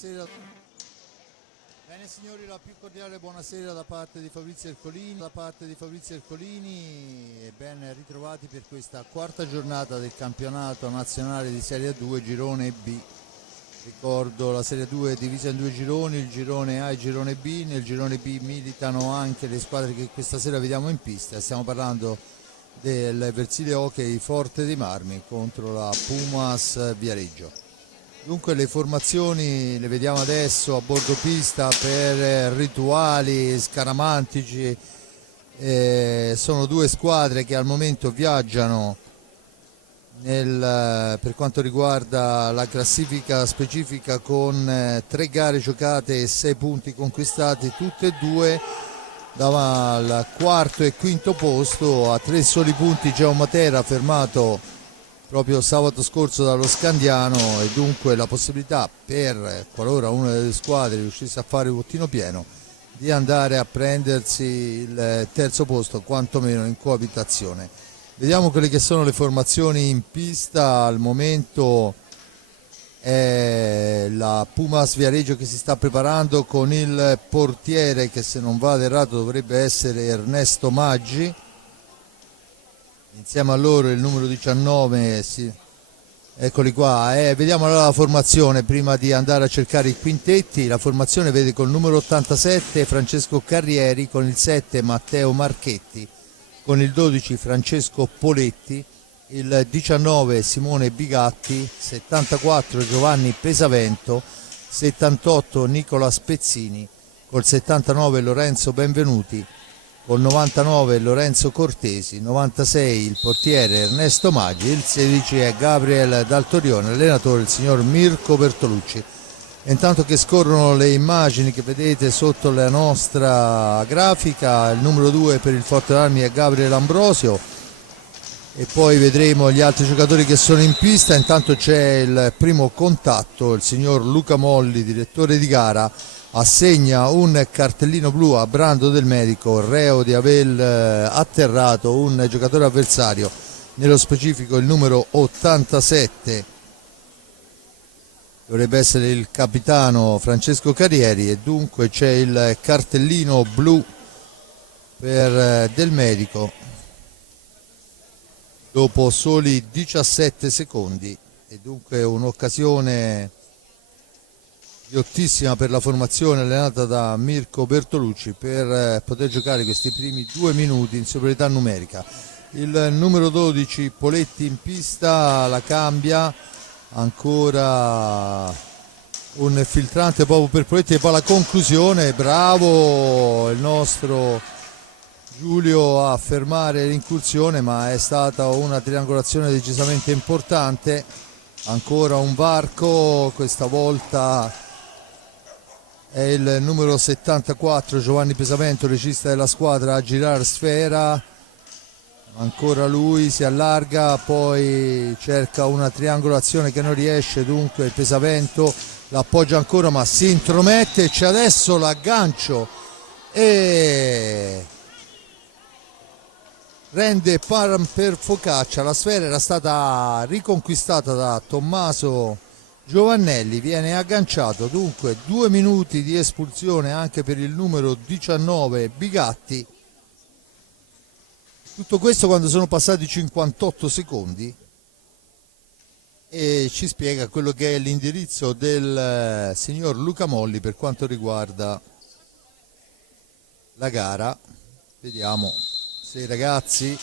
buonasera. Bene signori, la più cordiale buonasera da parte di Fabrizio Ercolini, e ben ritrovati per questa quarta giornata del campionato nazionale di Serie 2 Girone B. Ricordo, la Serie 2 è divisa in due gironi, il girone A e il girone B. Nel girone B militano anche le squadre che questa sera vediamo in pista. Stiamo parlando del Versile Hockey Forte dei Marmi contro la Pumas Viareggio. Dunque le formazioni le vediamo adesso a bordo pista per rituali scaramantici. Sono due squadre che al momento viaggiano per quanto riguarda la classifica specifica con 3 gare giocate e 6 punti conquistati, tutte e due dal quarto e quinto posto. A 3 soli punti c'è un Matera fermato proprio sabato scorso dallo Scandiano, e dunque la possibilità per, qualora una delle squadre riuscisse a fare il bottino pieno, di andare a prendersi il terzo posto quantomeno in coabitazione. Vediamo quelle che sono le formazioni in pista. Al momento è la Pumas Viareggio che si sta preparando con il portiere che, se non vado errato, dovrebbe essere Ernesto Maggi. Insieme a loro il numero 19, sì, eccoli qua. Vediamo allora la formazione prima di andare a cercare i quintetti. La formazione vede col numero 87 Francesco Carrieri, con il 7 Matteo Marchetti, con il 12 Francesco Poletti, il 19 Simone Bigatti, 74 Giovanni Pesavento, 78 Nicola Spezzini, col 79 Lorenzo Benvenuti, col 99 Lorenzo Cortesi, 96 il portiere Ernesto Maggi, il 16 è Gabriel Daltorione, allenatore il signor Mirko Bertolucci. Intanto che scorrono le immagini che vedete sotto la nostra grafica, il numero 2 per il Forte d'Armi è Gabriele Ambrosio, e poi vedremo gli altri giocatori che sono in pista. Intanto c'è il primo contatto, il signor Luca Molli, direttore di gara, assegna un cartellino blu a Brando Del Medico, reo di aver atterrato un giocatore avversario, nello specifico il numero 87, dovrebbe essere il capitano Francesco Carrieri, e dunque c'è il cartellino blu per Del Medico dopo soli 17 secondi, e dunque un'occasione ghiottissima per la formazione allenata da Mirko Bertolucci per poter giocare questi primi 2 minuti in superiorità numerica. Il numero 12 Poletti in pista, la cambia, ancora un filtrante proprio per Poletti, e poi la conclusione. Bravo il nostro Giulio a fermare l'incursione, ma è stata una triangolazione decisamente importante. Ancora un varco, questa volta è il numero 74 Giovanni Pesavento, regista della squadra, a girare sfera. Ancora lui si allarga, poi cerca una triangolazione che non riesce, dunque Pesavento l'appoggia ancora ma si intromette. C'è adesso l'aggancio e rende per focaccia. La sfera era stata riconquistata da Tommaso Giovannelli, viene agganciato, dunque 2 minuti di espulsione anche per il numero 19 Bigatti. Tutto questo quando sono passati 58 secondi, e ci spiega quello che è l'indirizzo del signor Luca Molli per quanto riguarda la gara. Vediamo se i ragazzi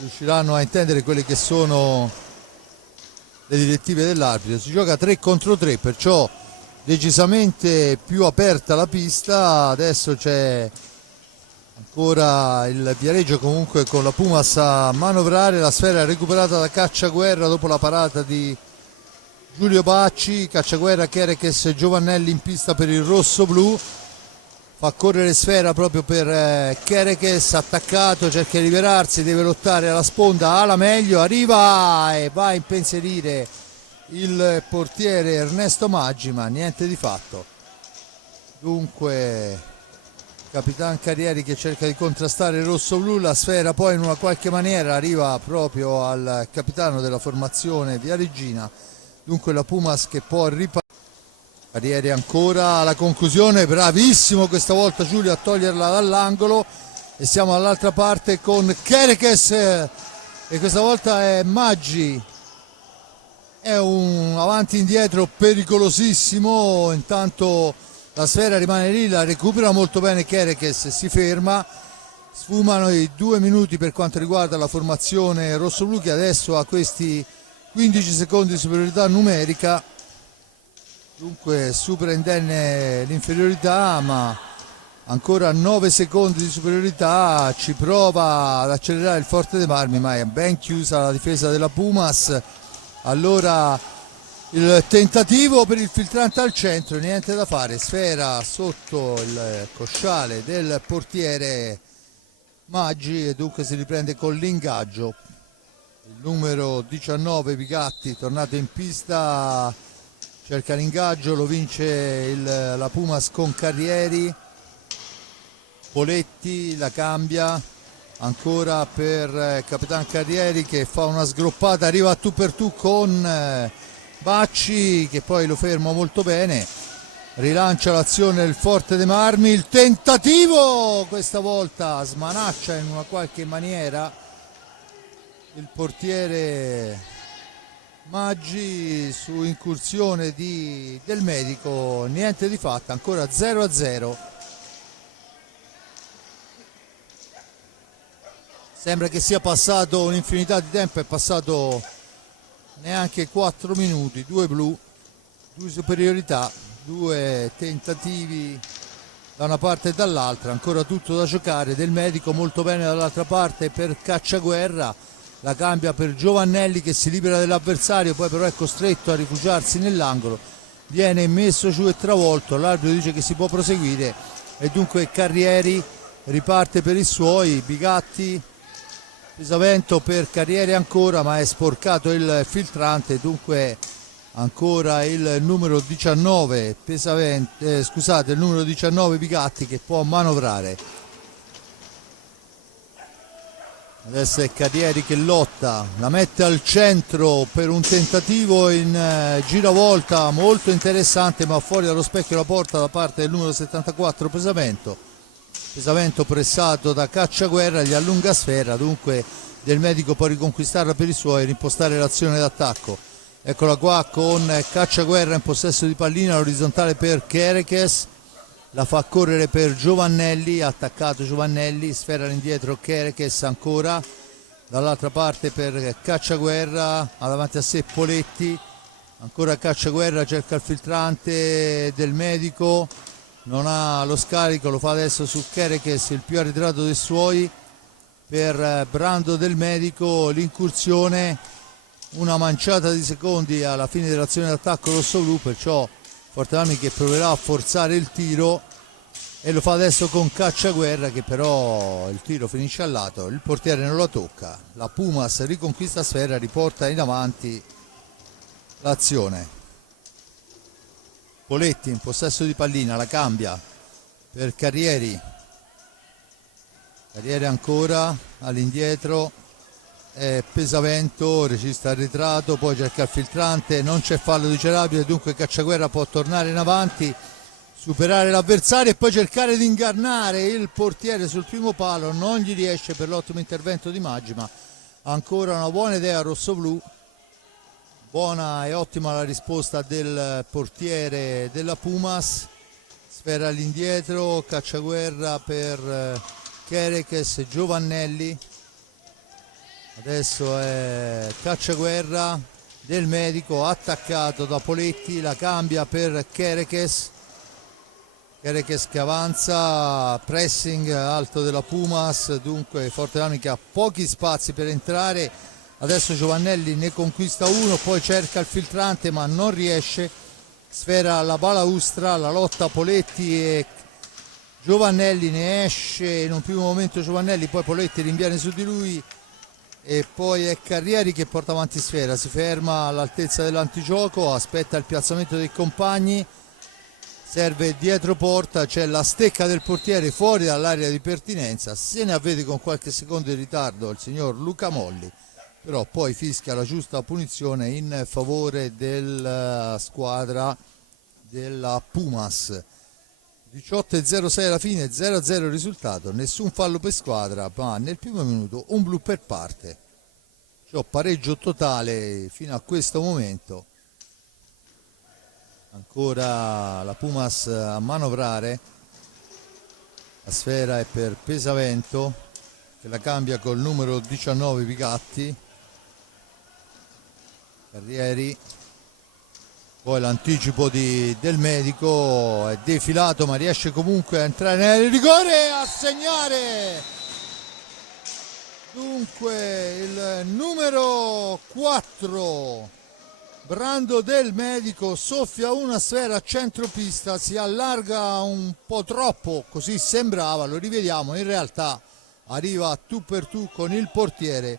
riusciranno a intendere quelle che sono le direttive dell'arbitro. Si gioca 3 contro 3, perciò decisamente più aperta la pista. Adesso c'è ancora il Viareggio comunque con la Pumas a manovrare. La sfera è recuperata da Cacciaguerra dopo la parata di Giulio Bacci. Cacciaguerra, Chereches, Giovannelli in pista per il rosso-blu. Fa correre sfera proprio per Chereches, attaccato, cerca di liberarsi, deve lottare alla sponda, ha la meglio, arriva e va a impensierire il portiere Ernesto Maggi, ma niente di fatto. Dunque Capitan Carrieri che cerca di contrastare il rosso-blu, la sfera poi in una qualche maniera arriva proprio al capitano della formazione viareggina. Dunque la Pumas che può ripartire. Carrieri ancora alla conclusione, bravissimo questa volta Giulio a toglierla dall'angolo, e siamo dall'altra parte con Kerekes, e questa volta è Maggi, è un avanti e indietro pericolosissimo. Intanto la sfera rimane lì, la recupera molto bene Kerekes, si ferma. Sfumano i 2 minuti per quanto riguarda la formazione rossoblu, che adesso ha questi 15 secondi di superiorità numerica, dunque supera indenne l'inferiorità, ma ancora 9 secondi di superiorità. Ci prova ad accelerare il Forte dei Marmi, ma è ben chiusa la difesa della Pumas. Allora il tentativo per il filtrante al centro, niente da fare, sfera sotto il cosciale del portiere Maggi, e dunque si riprende con l'ingaggio. Il numero 19 Pigatti, tornato in pista, cerca l'ingaggio, lo vince la Pumas con Carrieri. Poletti la cambia ancora per Capitan Carrieri, che fa una sgroppata, arriva a tu per tu con Bacci, che poi lo ferma molto bene. Rilancia l'azione del Forte dei Marmi, il tentativo questa volta smanaccia in una qualche maniera il portiere Maggi su incursione del medico, niente di fatto, ancora 0-0. Sembra che sia passato un'infinità di tempo, è passato neanche 4 minuti, 2 blu, 2 superiorità, 2 tentativi da una parte e dall'altra, ancora tutto da giocare. Del medico molto bene dall'altra parte per Cacciaguerra, la cambia per Giovannelli che si libera dell'avversario, poi però è costretto a rifugiarsi nell'angolo, viene messo giù e travolto, l'arbitro dice che si può proseguire e dunque Carrieri riparte per i suoi. Bigatti, pesavento per Carrieri ancora, ma è sporcato il filtrante, dunque ancora il numero 19 il numero 19 Bigatti che può manovrare. Adesso è Carrieri che lotta, la mette al centro per un tentativo in giravolta molto interessante, ma fuori dallo specchio la porta da parte del numero 74 Pesavento pressato da Cacciaguerra, gli allunga sfera, dunque Del Medico può riconquistarla per i suoi e rimpostare l'azione d'attacco. Eccola qua con Cacciaguerra in possesso di pallina, orizzontale per Kerekes, la fa correre per Giovannelli, attaccato Giovannelli, sfera all'indietro Kerekes ancora, dall'altra parte per Cacciaguerra, ha davanti a sé Poletti, ancora Cacciaguerra, cerca il filtrante Del Medico, non ha lo scarico, lo fa adesso su Kerekes, il più arretrato dei suoi, per Brando Del Medico, l'incursione, una manciata di secondi alla fine dell'azione d'attacco rossoblu, perciò Forte Marmi che proverà a forzare il tiro e lo fa adesso con Cacciaguerra, che però il tiro finisce al lato, il portiere non la tocca, la Pumas riconquista sfera, riporta in avanti l'azione. Poletti in possesso di pallina, la cambia per Carrieri ancora all'indietro, Pesavento, regista arretrato, poi cerca il filtrante, non c'è fallo di Cerabile, dunque Cacciaguerra può tornare in avanti, superare l'avversario e poi cercare di ingannare il portiere sul primo palo, non gli riesce per l'ottimo intervento di Maggi, ma ancora una buona idea rossoblu, buona e ottima la risposta del portiere della Pumas. Sfera all'indietro, Cacciaguerra per Kerekes, Giovannelli, adesso è Cacciaguerra, Del Medico attaccato da Poletti, la cambia per Kerekes che avanza, pressing alto della Pumas, dunque Forte Marmi che ha pochi spazi per entrare, adesso Giovannelli ne conquista uno, poi cerca il filtrante ma non riesce, sfera alla balaustra, la lotta Poletti e Giovannelli, ne esce in un primo momento Giovannelli, poi Poletti rinviene su di lui e poi è Carrieri che porta avanti sfera, si ferma all'altezza dell'antigioco, aspetta il piazzamento dei compagni, serve dietro porta, c'è la stecca del portiere fuori dall'area di pertinenza, se ne avvede con qualche secondo di ritardo il signor Luca Molli, però poi fischia la giusta punizione in favore della squadra della Pumas. 18:06 alla fine, 0-0 il risultato, nessun fallo per squadra, ma nel primo minuto un blu per parte. Cioè pareggio totale fino a questo momento. Ancora la Pumas a manovrare. La sfera è per Pesavento, che la cambia col numero 19 Picatti. Carrieri. Poi l'anticipo del medico è defilato, ma riesce comunque a entrare nel rigore e a segnare. Dunque il numero 4 Brando del medico soffia una sfera a centropista, si allarga un po' troppo, così sembrava, lo rivediamo, in realtà arriva tu per tu con il portiere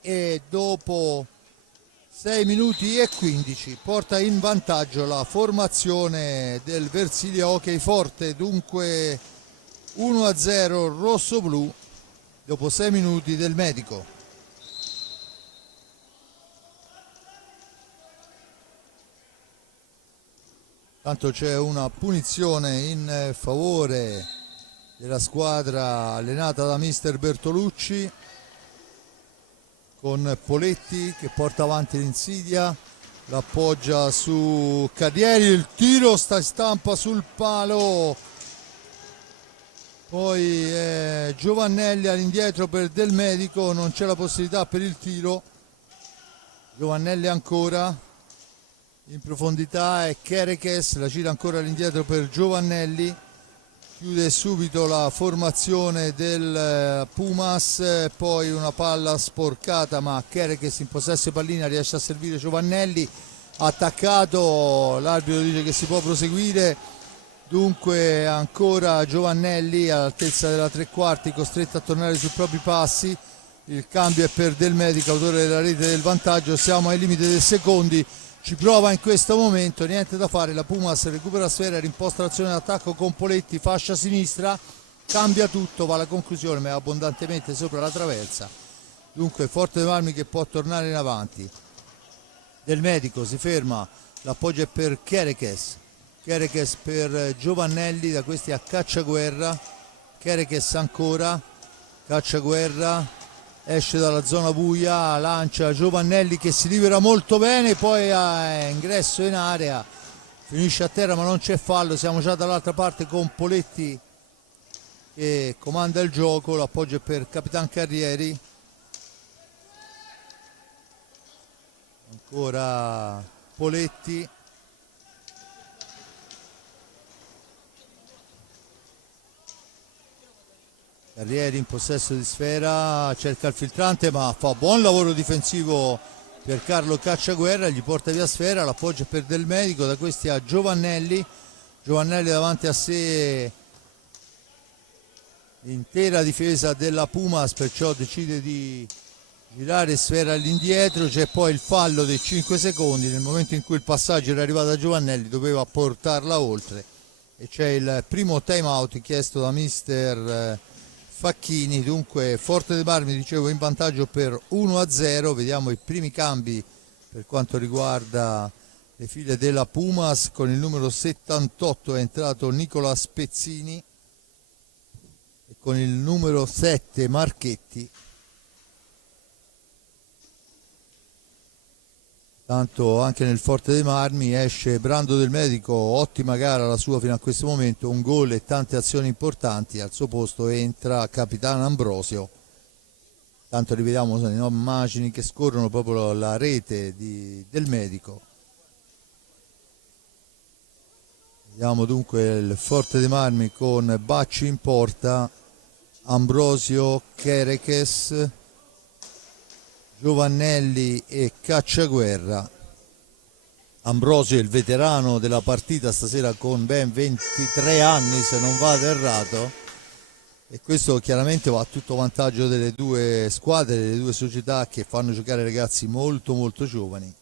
e dopo 6 minuti e 15 porta in vantaggio la formazione del Versilia Hockey Forte. Dunque 1-0 rosso-blu dopo 6 minuti del medico. Tanto c'è una punizione in favore della squadra allenata da mister Bertolucci, con Poletti che porta avanti l'insidia, l'appoggia su Carrieri, il tiro stampa sul palo, poi Giovannelli all'indietro per Del Medico, non c'è la possibilità per il tiro. Giovannelli ancora in profondità e Kerekes la gira ancora all'indietro per Giovannelli, chiude subito la formazione del Pumas, poi una palla sporcata, ma Kerekes in possesso pallina riesce a servire Giovannelli, attaccato, l'arbitro dice che si può proseguire, dunque ancora Giovannelli all'altezza della tre quarti, costretto a tornare sui propri passi. Il cambio è per Del Medico, autore della rete del vantaggio, siamo ai limiti dei secondi, ci prova in questo momento, niente da fare, la Pumas recupera la sfera, rimposta l'azione d'attacco con Poletti, fascia sinistra, cambia tutto, va alla conclusione ma è abbondantemente sopra la traversa, dunque Forte dei Marmi che può tornare in avanti. Del Medico si ferma, l'appoggio è per Kerekes per Giovannelli, da questi a Cacciaguerra, Kerekes ancora, Cacciaguerra esce dalla zona buia, lancia Giovannelli che si libera molto bene, poi a ingresso in area, finisce a terra ma non c'è fallo, siamo già dall'altra parte con Poletti che comanda il gioco, l'appoggio è per Capitan Carrieri, ancora Poletti, Carrieri in possesso di sfera, cerca il filtrante ma fa buon lavoro difensivo per Carlo Cacciaguerra, gli porta via sfera, l'appoggio per Del Medico, da questi a Giovannelli, Giovannelli davanti a sé l'intera difesa della Pumas, perciò decide di girare sfera all'indietro, c'è poi il fallo dei 5 secondi, nel momento in cui il passaggio era arrivato a Giovannelli doveva portarla oltre e c'è il primo time out chiesto da mister Facchini. Dunque Forte dei Marmi, dicevo, in vantaggio per 1-0, vediamo i primi cambi per quanto riguarda le file della Pumas. Con il numero 78 è entrato Nicola Spezzini e con il numero 7 Marchetti. Tanto anche nel Forte dei Marmi esce Brando Del Medico, ottima gara la sua fino a questo momento, un gol e tante azioni importanti, al suo posto entra Capitano Ambrosio. Tanto rivediamo le immagini che scorrono proprio la rete Del Medico. Vediamo dunque il Forte dei Marmi con Bacci in porta, Ambrosio, Kerekes, Giovannelli e Cacciaguerra. Ambrosio è il veterano della partita stasera con ben 23 anni se non vado errato, e questo chiaramente va a tutto vantaggio delle due squadre, delle due società che fanno giocare ragazzi molto molto giovani.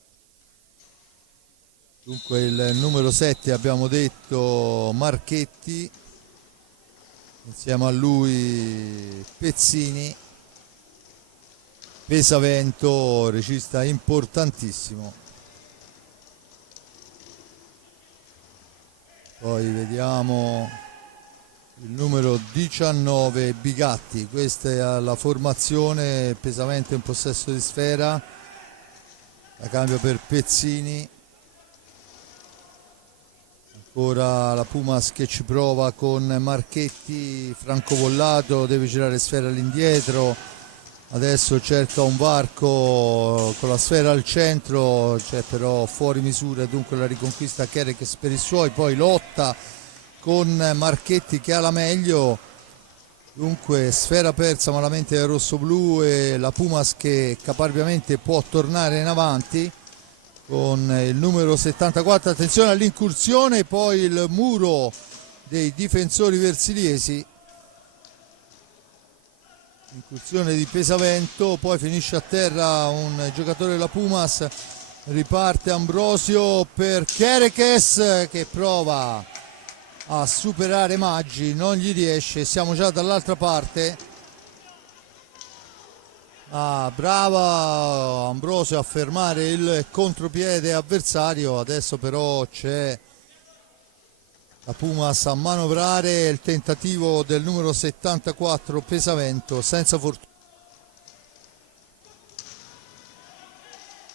Dunque il numero 7 abbiamo detto Marchetti, insieme a lui Pezzini, Pesavento, regista importantissimo. Poi vediamo il numero 19 Bigatti, questa è la formazione, pesamente in possesso di sfera, la cambio per Pezzini. Ancora la Pumas che ci prova con Marchetti, francovollato, deve girare sfera all'indietro, adesso cerca un varco con la sfera al centro, c'è però fuori misura, dunque la riconquista Kerekes per i suoi, poi lotta con Marchetti che ha la meglio, dunque sfera persa malamente dal rosso-blu e la Pumas che caparbiamente può tornare in avanti con il numero 74, attenzione all'incursione, poi il muro dei difensori versiliesi, incursione di Pesavento, poi finisce a terra un giocatore della Pumas, riparte Ambrosio per Kerekes che prova a superare Maggi, non gli riesce, siamo già dall'altra parte. Brava Ambrosio a fermare il contropiede avversario, adesso però c'è la Pumas a manovrare, il tentativo del numero 74 Pesavento senza fortuna.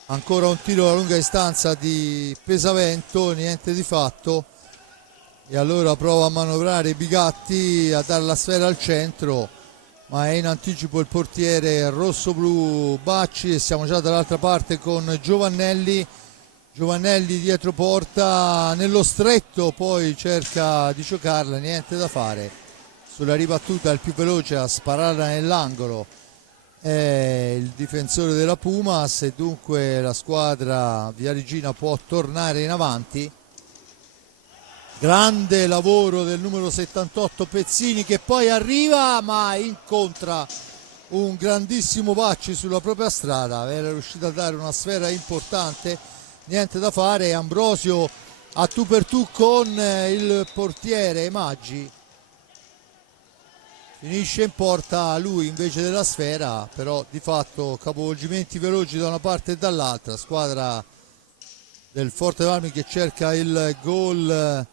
Ancora un tiro a lunga distanza di Pesavento, niente di fatto, e allora prova a manovrare Bigatti, a dare la sfera al centro, ma è in anticipo il portiere rosso-blu Bacci e siamo già dall'altra parte con Giovannelli dietro porta nello stretto, poi cerca di giocarla, niente da fare, sulla ribattuta il più veloce a spararla nell'angolo è il difensore della Pumas e dunque la squadra viareggina può tornare in avanti. Grande lavoro del numero 78 Pezzini che poi arriva ma incontra un grandissimo Bacci sulla propria strada, era riuscito a dare una sfera importante, niente da fare, Ambrosio a tu per tu con il portiere Maggi, finisce in porta lui invece della sfera, però di fatto capovolgimenti veloci da una parte e dall'altra, squadra del Forte Marmi che cerca il gol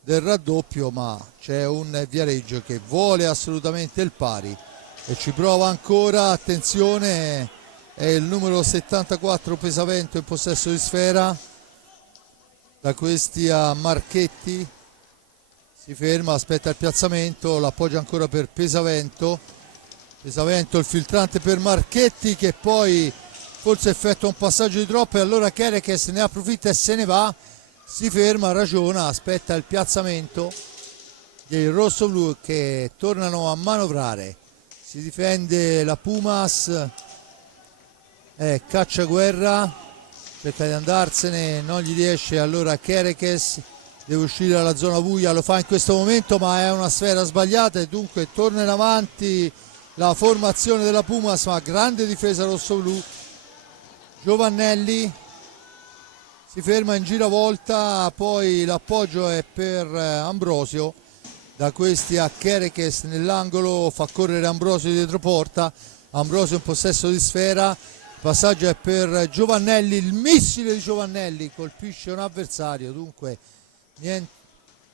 del raddoppio, ma c'è un Viareggio che vuole assolutamente il pari e ci prova ancora, attenzione, è il numero 74 Pesavento in possesso di sfera, da questi a Marchetti, si ferma, aspetta il piazzamento, l'appoggia ancora per Pesavento, il filtrante per Marchetti che poi forse effettua un passaggio di troppo e allora Kerekes ne approfitta e se ne va, si ferma, ragiona, aspetta il piazzamento dei rossoblu che tornano a manovrare, si difende la Pumas, Cacciaguerra, aspetta di andarsene, non gli riesce, allora Kerekes deve uscire dalla zona buia, lo fa in questo momento ma è una sfera sbagliata e dunque torna in avanti la formazione della Pumas, ma grande difesa rossoblu. Giovannelli si ferma in giravolta, poi l'appoggio è per Ambrosio, da questi a Kerekes nell'angolo, fa correre Ambrosio dietro porta, Ambrosio in possesso di sfera, il passaggio è per Giovannelli, il missile di Giovannelli colpisce un avversario, dunque niente,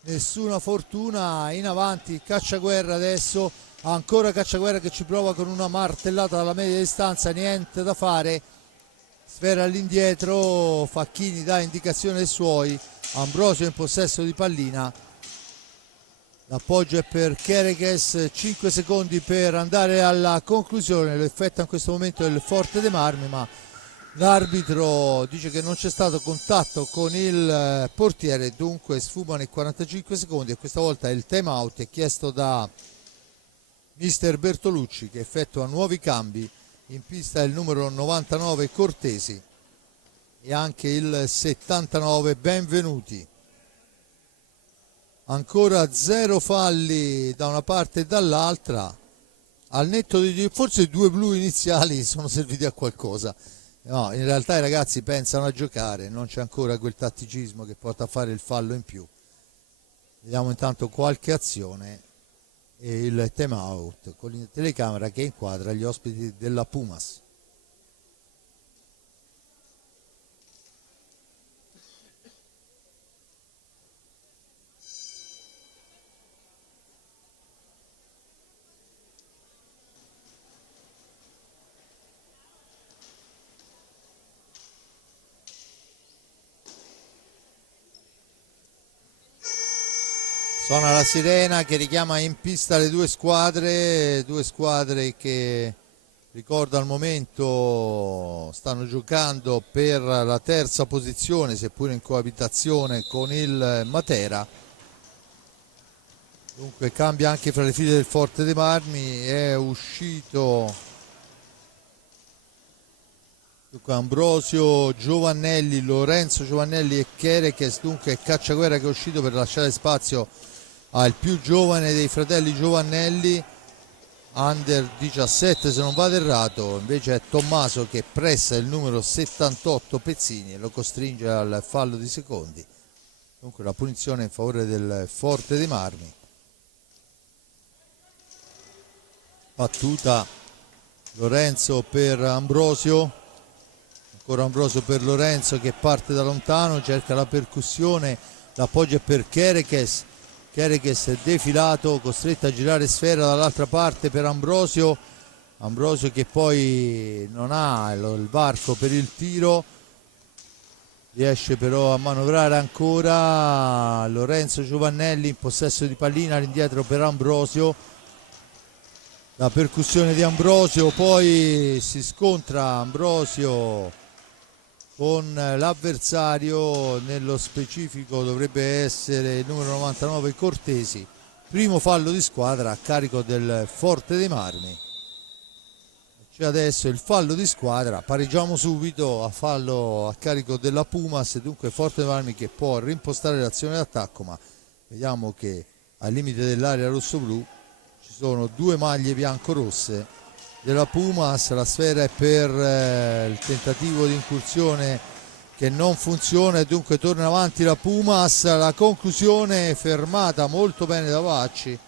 nessuna fortuna, in avanti Cacciaguerra adesso, ancora Cacciaguerra che ci prova con una martellata dalla media distanza, niente da fare, sfera all'indietro, Facchini dà indicazione ai suoi, Ambrosio in possesso di pallina, l'appoggio è per Kerekes, 5 secondi per andare alla conclusione, lo effettua in questo momento il Forte dei Marmi, ma l'arbitro dice che non c'è stato contatto con il portiere, dunque sfumano i 45 secondi e questa volta il time out è chiesto da mister Bertolucci che effettua nuovi cambi, in pista il numero 99 Cortesi e anche il 79 Benvenuti. Ancora 0 falli da una parte e dall'altra, al netto di forse i 2 blu iniziali sono serviti a qualcosa. No, in realtà i ragazzi pensano a giocare, non c'è ancora quel tatticismo che porta a fare il fallo in più. Vediamo intanto qualche azione e il time out con la telecamera che inquadra gli ospiti della Pumas. Suona la sirena che richiama in pista le due squadre che, ricordo, al momento stanno giocando per la terza posizione, seppure in coabitazione con il Matera. Dunque cambia anche fra le file del Forte dei Marmi, è uscito Ambrosio Giovannelli, Lorenzo Giovannelli e Chereches. Dunque è Cacciaguerra che è uscito per lasciare spazio al più giovane dei fratelli Giovannelli, under 17 se non vado errato. Invece è Tommaso che pressa il numero 78 Pezzini e lo costringe al fallo di secondi. Dunque la punizione in favore del Forte dei Marmi. Battuta Lorenzo per Ambrosio, ancora Ambrosio per Lorenzo che parte da lontano, cerca la percussione, l'appoggia per Chereches. Chereches è defilato, costretto a girare sfera dall'altra parte per Ambrosio. Ambrosio che poi non ha il varco per il tiro, riesce però a manovrare ancora. Lorenzo Giovannelli in possesso di pallina, all'indietro per Ambrosio. La percussione di Ambrosio, poi si scontra Ambrosio con l'avversario, nello specifico dovrebbe essere il numero 99 Cortesi. Primo fallo di squadra a carico del Forte dei Marmi. C'è adesso il fallo di squadra, pareggiamo subito a fallo a carico della Pumas, dunque Forte dei Marmi che può rimpostare l'azione d'attacco, ma vediamo che al limite dell'area rosso-blu ci sono due maglie bianco-rosse della Pumas. La sfera è per il tentativo di incursione che non funziona e dunque torna avanti la Pumas. La conclusione è fermata molto bene da Vacci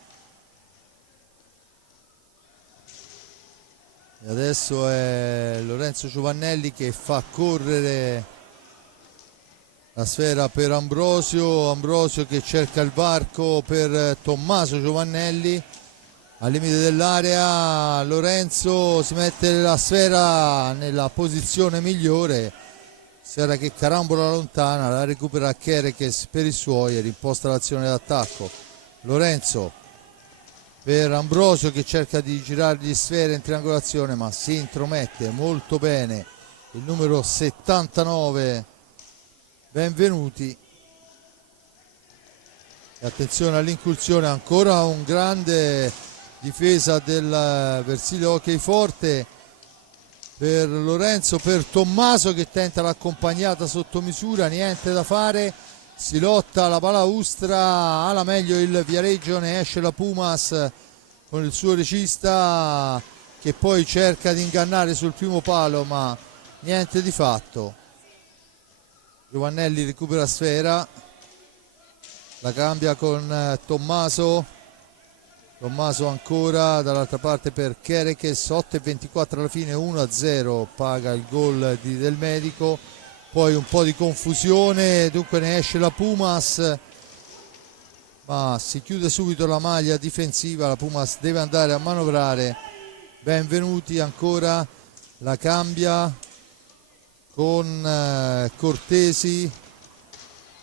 e adesso è Lorenzo Giovannelli che fa correre la sfera per Ambrosio. Ambrosio che cerca il varco per Tommaso Giovannelli. Al limite dell'area Lorenzo si mette la sfera nella posizione migliore, sfera che carambola lontana, la recupera Chereches per i suoi e rimposta l'azione d'attacco. Lorenzo per Ambrosio che cerca di girargli sfere in triangolazione, ma si intromette molto bene il numero 79 Benvenuti. E attenzione all'incursione, ancora un grande difesa del Versilio Hockey Forte per Lorenzo, per Tommaso che tenta l'accompagnata sotto misura, niente da fare, si lotta la balaustra, alla meglio il Viareggio, ne esce la Pumas con il suo regista che poi cerca di ingannare sul primo palo, ma niente di fatto. Giovannelli recupera sfera, la cambia con Tommaso ancora dall'altra parte per Chereches. 8:24 alla fine, 1-0 paga il gol del Medico. Poi un po' di confusione, dunque ne esce la Pumas, ma si chiude subito la maglia difensiva. La Pumas deve andare a manovrare. Benvenuti ancora, la cambia con Cortesi,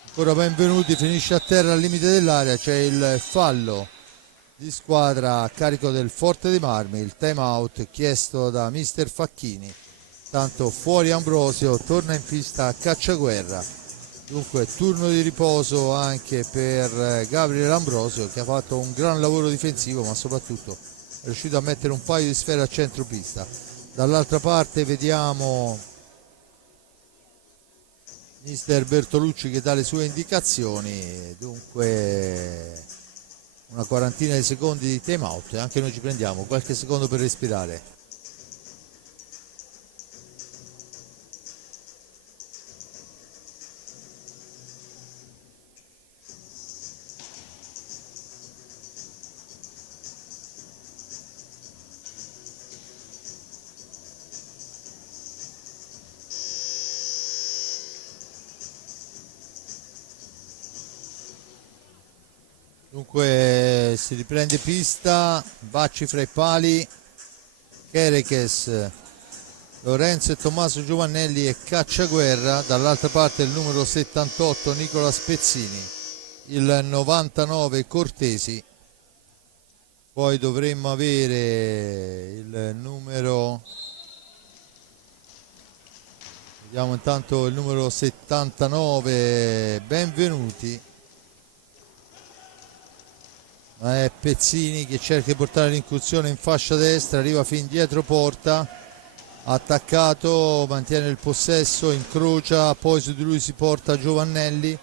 ancora Benvenuti, finisce a terra al limite dell'area, c'è il fallo di squadra a carico del Forte dei Marmi, il time out chiesto da mister Facchini. Tanto fuori Ambrosio, torna in pista Cacciaguerra, dunque turno di riposo anche per Gabriele Ambrosio che ha fatto un gran lavoro difensivo, ma soprattutto è riuscito a mettere un paio di sfere a centro pista. Dall'altra parte vediamo mister Bertolucci che dà le sue indicazioni, dunque una quarantina di secondi di time out e anche noi ci prendiamo qualche secondo per respirare. Dunque si riprende pista, Vacci fra i pali, Chereches, Lorenzo e Tommaso Giovannelli e Cacciaguerra, dall'altra parte il numero 78 Nicola Spezzini. il 99 Cortesi. Poi dovremmo avere il numero, vediamo intanto il numero 79 Benvenuti, è Pezzini che cerca di portare l'incursione in fascia destra, arriva fin dietro porta, attaccato, mantiene il possesso, incrocia, poi su di lui si porta Giovannelli,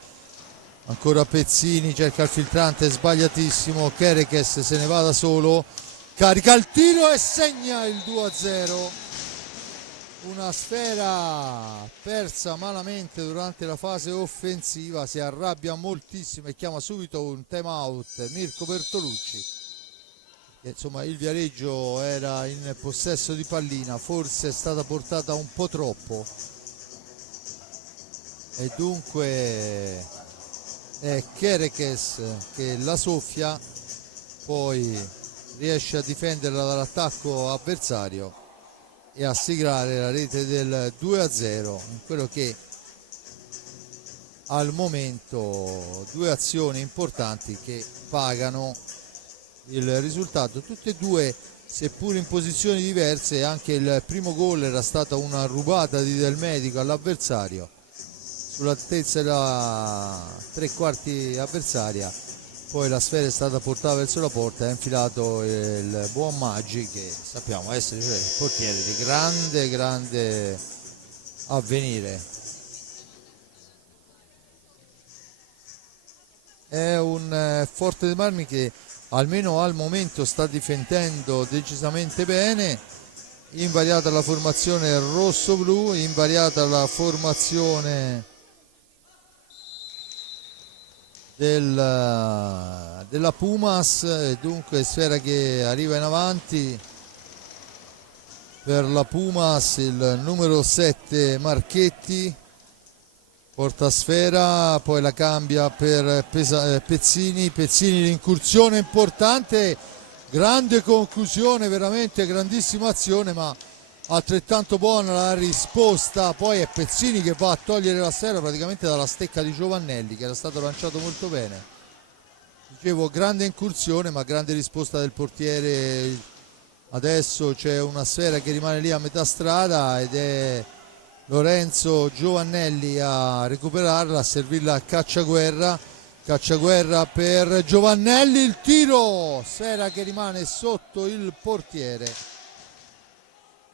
ancora Pezzini, cerca il filtrante, sbagliatissimo, Kerekes se ne va da solo, carica il tiro e segna il 2-0. Una sfera persa malamente durante la fase offensiva, si arrabbia moltissimo e chiama subito un time out Mirko Bertolucci. Insomma, il Viareggio era in possesso di pallina, forse è stata portata un po' troppo e dunque è Kerekes che la soffia, poi riesce a difenderla dall'attacco avversario e a siglare la rete del 2-0 in quello che al momento due azioni importanti che pagano il risultato, tutte e due seppur in posizioni diverse. Anche il primo gol era stata una rubata di Del Medico all'avversario sull'altezza della tre quarti avversaria, poi la sfera è stata portata verso la porta e ha infilato il buon Maggi, che sappiamo essere, cioè, il portiere di grande avvenire. È un Forte dei Marmi che almeno al momento sta difendendo decisamente bene, invariata la formazione rosso-blu, invariata la formazione della Pumas, e dunque sfera che arriva in avanti per la Pumas, il numero 7 Marchetti porta sfera, poi la cambia per Pezzini, l'incursione importante, grande conclusione, veramente grandissima azione, ma altrettanto buona la risposta. Poi è Pezzini che va a togliere la sfera praticamente dalla stecca di Giovannelli, che era stato lanciato molto bene. Dicevo, grande incursione ma grande risposta del portiere. Adesso c'è una sfera che rimane lì a metà strada ed è Lorenzo Giovannelli a recuperarla, a servirla a Cacciaguerra per Giovannelli, il tiro, sfera che rimane sotto il portiere.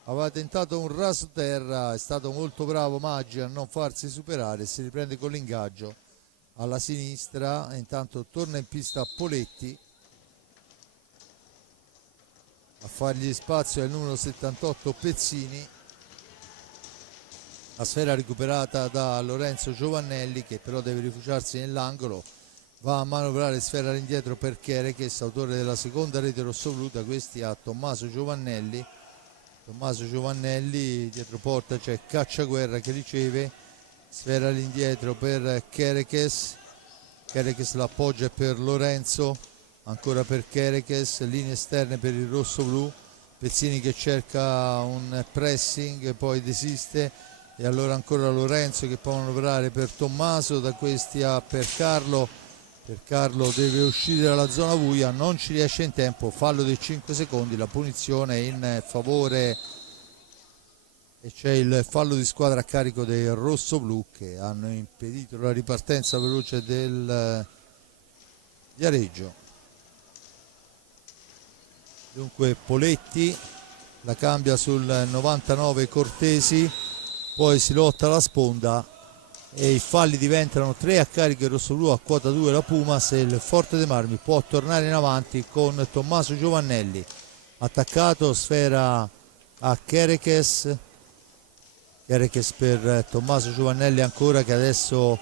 Aveva tentato un raso terra, è stato molto bravo Maggi a non farsi superare, si riprende con l'ingaggio alla sinistra e intanto torna in pista Poletti a fargli spazio al numero 78 Pezzini. La sfera recuperata da Lorenzo Giovannelli, che però deve rifugiarsi nell'angolo, va a manovrare sfera all'indietro per Kerekes, autore della seconda rete rossoblù. Da questi a Tommaso Giovannelli, dietro porta c'è Cacciaguerra che riceve, sfera all'indietro per Kerekes la appoggia per Lorenzo, ancora per Kerekes, linee esterne per il rossoblù, Pezzini che cerca un pressing poi desiste, e allora ancora Lorenzo che può manovrare per Tommaso, da questi a per Carlo deve uscire dalla zona buia, non ci riesce in tempo, fallo dei 5 secondi, la punizione in favore, e c'è il fallo di squadra a carico dei rossoblù che hanno impedito la ripartenza veloce del Viareggio. Dunque Poletti la cambia sul 99 Cortesi, poi si lotta alla sponda e i falli diventano 3 a carico del rossoblù, a quota 2 la Pumas, e il Forte dei Marmi può tornare in avanti con Tommaso Giovannelli attaccato, sfera a Kerekes per Tommaso Giovannelli ancora, che adesso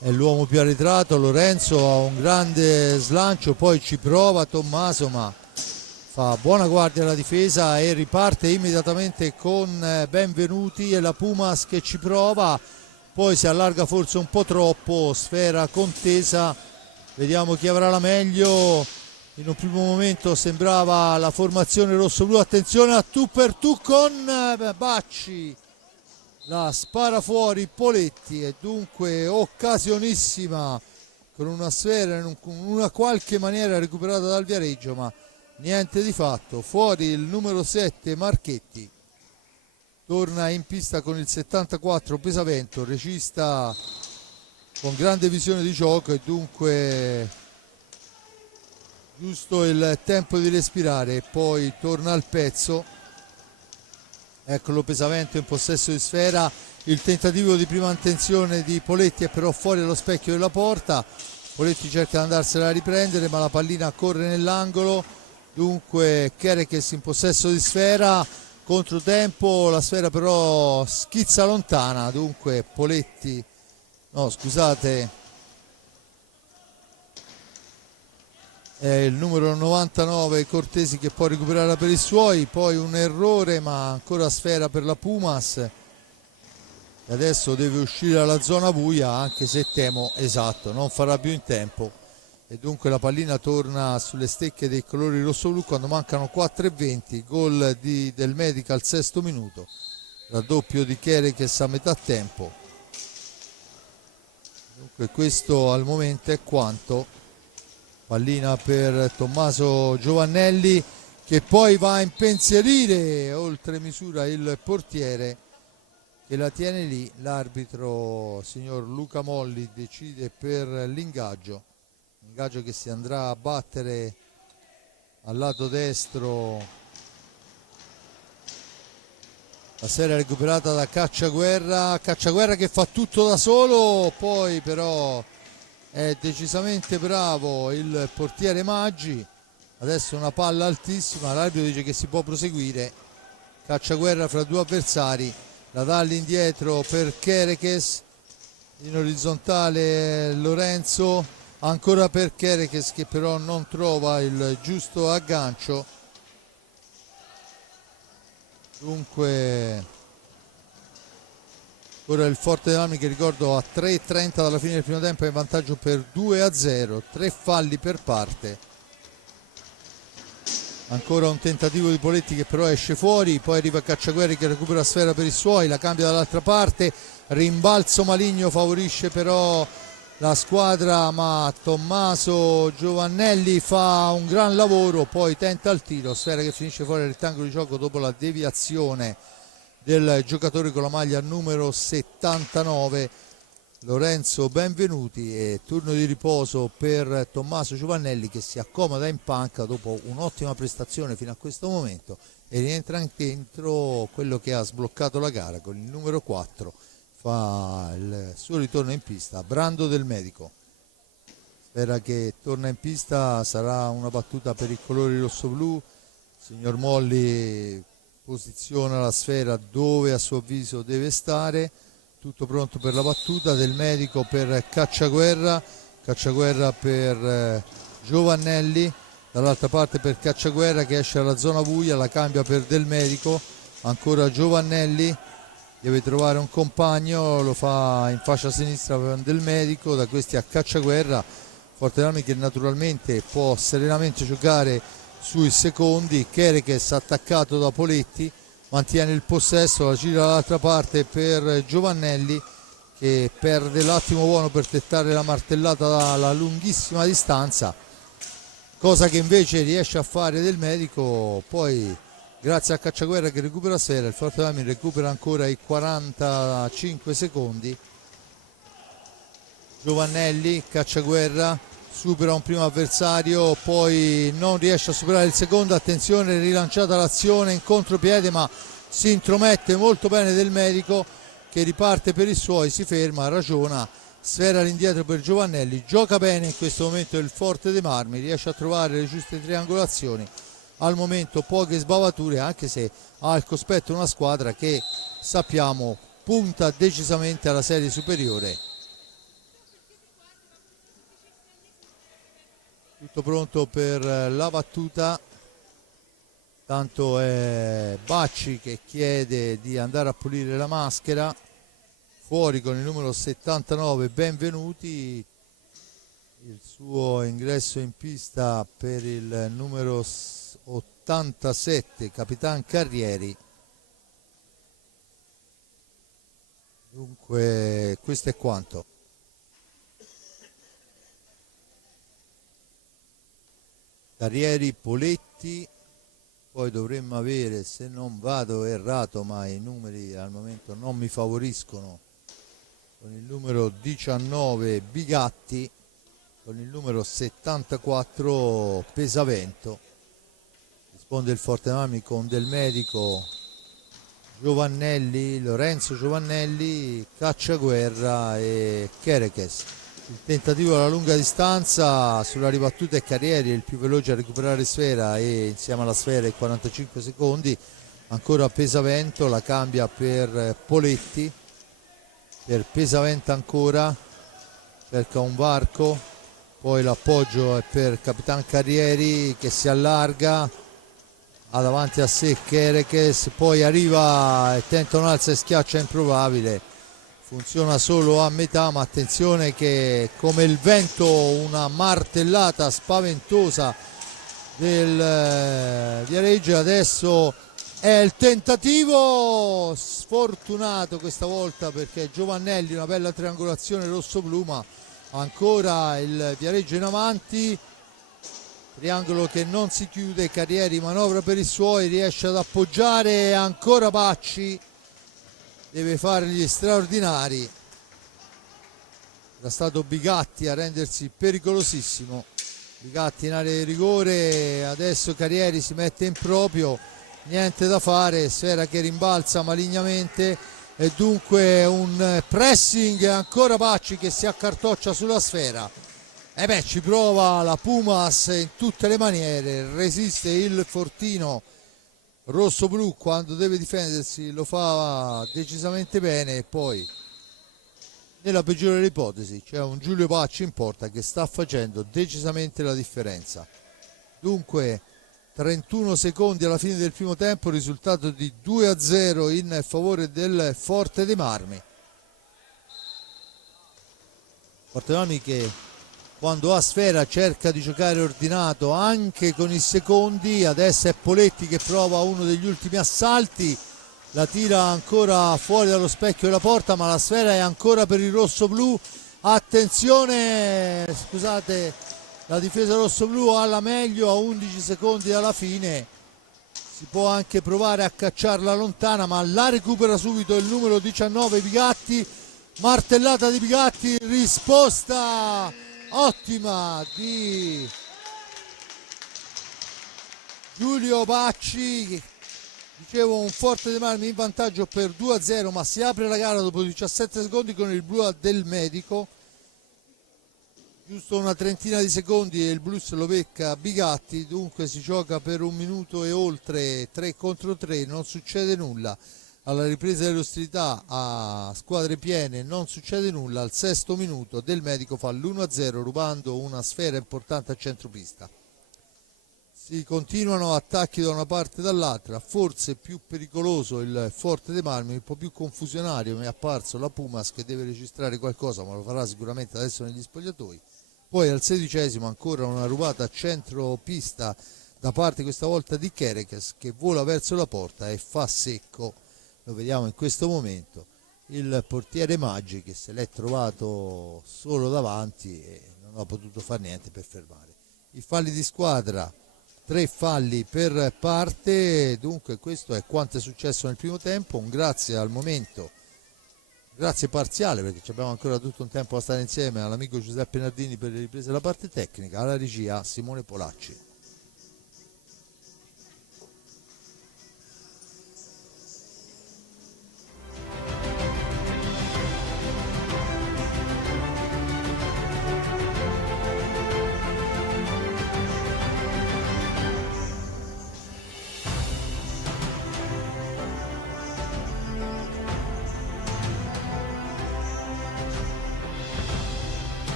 è l'uomo più arretrato. Lorenzo ha un grande slancio, poi ci prova Tommaso ma fa buona guardia alla difesa e riparte immediatamente con Benvenuti, e la Pumas che ci prova, poi si allarga forse un po' troppo, sfera contesa, vediamo chi avrà la meglio. In un primo momento sembrava la formazione rossoblù, attenzione a tu per tu con Bacci, la spara fuori Poletti, e dunque occasionissima con una sfera in una qualche maniera recuperata dal Viareggio, ma niente di fatto. Fuori il numero 7 Marchetti, torna in pista con il 74 Pesavento, regista con grande visione di gioco e dunque giusto il tempo di respirare e poi torna al pezzo. Eccolo Pesavento in possesso di sfera, il tentativo di prima intenzione di Poletti è però fuori allo specchio della porta. Poletti cerca di andarsela a riprendere ma la pallina corre nell'angolo, dunque Kerekes in possesso di sfera, controtempo, la sfera però schizza lontana, dunque Poletti, no scusate, è il numero 99 Cortesi che può recuperarla per i suoi, poi un errore ma ancora sfera per la Pumas e adesso deve uscire dalla zona buia, anche se temo, esatto, non farà più in tempo e dunque la pallina torna sulle stecche dei colori rosso-blu quando mancano 4:20, gol del Medica al 6° minuto, raddoppio di Kerekes a metà tempo. Dunque questo al momento è quanto. Pallina per Tommaso Giovannelli che poi va a impensierire oltre misura il portiere che la tiene lì. L'arbitro signor Luca Molli decide per l'ingaggio che si andrà a battere al lato destro. La serie recuperata da Cacciaguerra che fa tutto da solo, poi però è decisamente bravo il portiere Maggi. Adesso una palla altissima, l'arbitro dice che si può proseguire. Cacciaguerra fra due avversari, la dà all'indietro per Kerekes, in orizzontale Lorenzo, ancora per Kerekes che però non trova il giusto aggancio. Dunque ora il Forte dei Marmi che ricordo a 3:30 dalla fine del primo tempo è in vantaggio per 2-0, 3 falli per parte. Ancora un tentativo di Poletti che però esce fuori, poi arriva Cacciaguerri che recupera la sfera per i suoi, la cambia dall'altra parte, rimbalzo maligno favorisce però la squadra ma Tommaso Giovannelli fa un gran lavoro, poi tenta il tiro, sfera che finisce fuori dal rettangolo di gioco dopo la deviazione del giocatore con la maglia numero 79 Lorenzo Benvenuti e turno di riposo per Tommaso Giovannelli che si accomoda in panca dopo un'ottima prestazione fino a questo momento e rientra anche dentro quello che ha sbloccato la gara con il numero 4, fa il suo ritorno in pista Brando Del Medico. Spera che torna in pista, sarà una battuta per i colori rossoblu. Signor Molli posiziona la sfera dove a suo avviso deve stare, tutto pronto per la battuta. Del Medico per Cacciaguerra per Giovannelli, dall'altra parte per Cacciaguerra che esce dalla zona buia, la cambia per Del Medico, ancora Giovannelli, deve trovare un compagno, lo fa in fascia sinistra per Del Medico, da questi a Cacciaguerra, Forte che naturalmente può serenamente giocare sui secondi. Kerekes attaccato da Poletti, mantiene il possesso, la gira dall'altra parte per Giovannelli che perde l'attimo buono per tentare la martellata dalla lunghissima distanza, cosa che invece riesce a fare Del Medico. Poi grazie a Cacciaguerra che recupera sfera, il Forte Dami recupera ancora i 45 secondi. Giovannelli, Cacciaguerra supera un primo avversario, poi non riesce a superare il secondo, attenzione, rilanciata l'azione in contropiede ma si intromette molto bene Del Medico che riparte per i suoi, si ferma, ragiona, sfera all'indietro per Giovannelli, gioca bene in questo momento il Forte dei Marmi, riesce a trovare le giuste triangolazioni, al momento poche sbavature anche se ha al cospetto una squadra che sappiamo punta decisamente alla serie superiore. Tutto pronto per la battuta, tanto è Bacci che chiede di andare a pulire la maschera, fuori con il numero 79 Benvenuti, il suo ingresso in pista per il numero 87 Capitan Carrieri. Dunque questo è quanto. Carrieri, Poletti, poi dovremmo avere, se non vado errato, ma i numeri al momento non mi favoriscono, con il numero 19 Bigatti, con il numero 74 Pesavento. Risponde il Forte Marmi con Del Medico, Giovannelli, Lorenzo Giovannelli, Cacciaguerra e Chereches. Il tentativo alla lunga distanza sulla ribattuta è Carrieri, il più veloce a recuperare sfera, e insieme alla sfera i 45 secondi. Ancora Pesavento, la cambia per Poletti, per Pesavento ancora, cerca un varco, poi l'appoggio è per Capitan Carrieri che si allarga, ha davanti a sé Chereches, poi arriva e tenta un'alza e schiaccia improbabile, funziona solo a metà, ma attenzione che come il vento una martellata spaventosa del Viareggio. Adesso è il tentativo sfortunato questa volta, perché Giovannelli, una bella triangolazione rosso-blu, ma ancora il Viareggio in avanti, triangolo che non si chiude, Carrieri manovra per i suoi, riesce ad appoggiare, ancora Bacci deve fare gli straordinari. Era stato Bigatti a rendersi pericolosissimo, Bigatti in area di rigore, adesso Carrieri si mette in proprio, niente da fare, sfera che rimbalza malignamente e dunque un pressing, ancora Bacci che si accartoccia sulla sfera. E beh, ci prova la Pumas in tutte le maniere, resiste il Fortino rosso-blu quando deve difendersi, lo fa decisamente bene, e poi nella peggiore delle ipotesi c'è un Giulio Bacci in porta che sta facendo decisamente la differenza. Dunque 31 secondi alla fine del primo tempo, risultato di 2-0 in favore del Forte dei Marmi. Forte dei Marmi che quando ha sfera cerca di giocare ordinato anche con i secondi. Adesso è Poletti che prova uno degli ultimi assalti, la tira ancora fuori dallo specchio della porta, ma la sfera è ancora per il rosso-blu. Attenzione, scusate, la difesa rosso-blu ha la meglio a 11 secondi dalla fine, si può anche provare a cacciarla lontana, ma la recupera subito il numero 19 Bigatti. Martellata di Bigatti, risposta ottima di Giulio Bacci. Dicevo, un Forte dei Marmi in vantaggio per 2-0, ma si apre la gara dopo 17 secondi con il blu del Medico, giusto una trentina di secondi e il blues lo becca Bigatti. Dunque si gioca per un minuto e oltre, 3 contro 3, non succede nulla. Alla ripresa delle ostilità a squadre piene non succede nulla. Al sesto minuto Del Medico fa l'1-0 rubando una sfera importante a centropista. Si continuano attacchi da una parte e dall'altra, forse più pericoloso il Forte dei Marmi, un po' più confusionario mi è apparso la Pumas che deve registrare qualcosa, ma lo farà sicuramente adesso negli spogliatoi. Poi al 16° ancora una rubata a centropista da parte questa volta di Chereches che vola verso la porta e fa secco. Lo vediamo in questo momento, il portiere Maggi che se l'è trovato solo davanti e non ha potuto fare niente per fermare. I falli di squadra, 3 falli per parte. Dunque questo è quanto è successo nel primo tempo. Un grazie al momento, grazie parziale perché abbiamo ancora tutto un tempo a stare insieme, all'amico Giuseppe Nardini per le riprese della parte tecnica, alla regia Simone Polacci.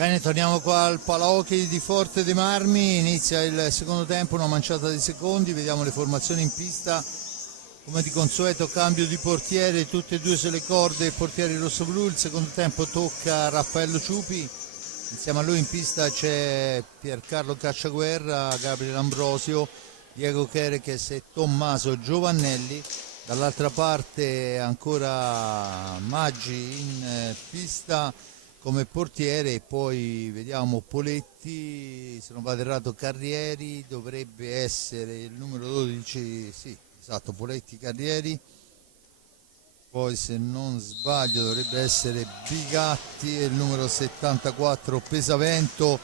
Bene, torniamo qua al Palahockey di Forte dei Marmi, inizia il secondo tempo, una manciata di secondi, vediamo le formazioni in pista, come di consueto cambio di portiere, tutte e due sulle corde, portieri rossoblu, il secondo tempo tocca a Raffaello Ciupi, insieme a lui in pista c'è Piercarlo Cacciaguerra, Gabriele Ambrosio, Diego Chereches e Tommaso Giovannelli. Dall'altra parte ancora Maggi in pista come portiere e poi vediamo Poletti, se non vado errato Carrieri, dovrebbe essere il numero 12, sì, esatto, Poletti Carrieri, poi se non sbaglio dovrebbe essere Bigatti e il numero 74 Pesavento.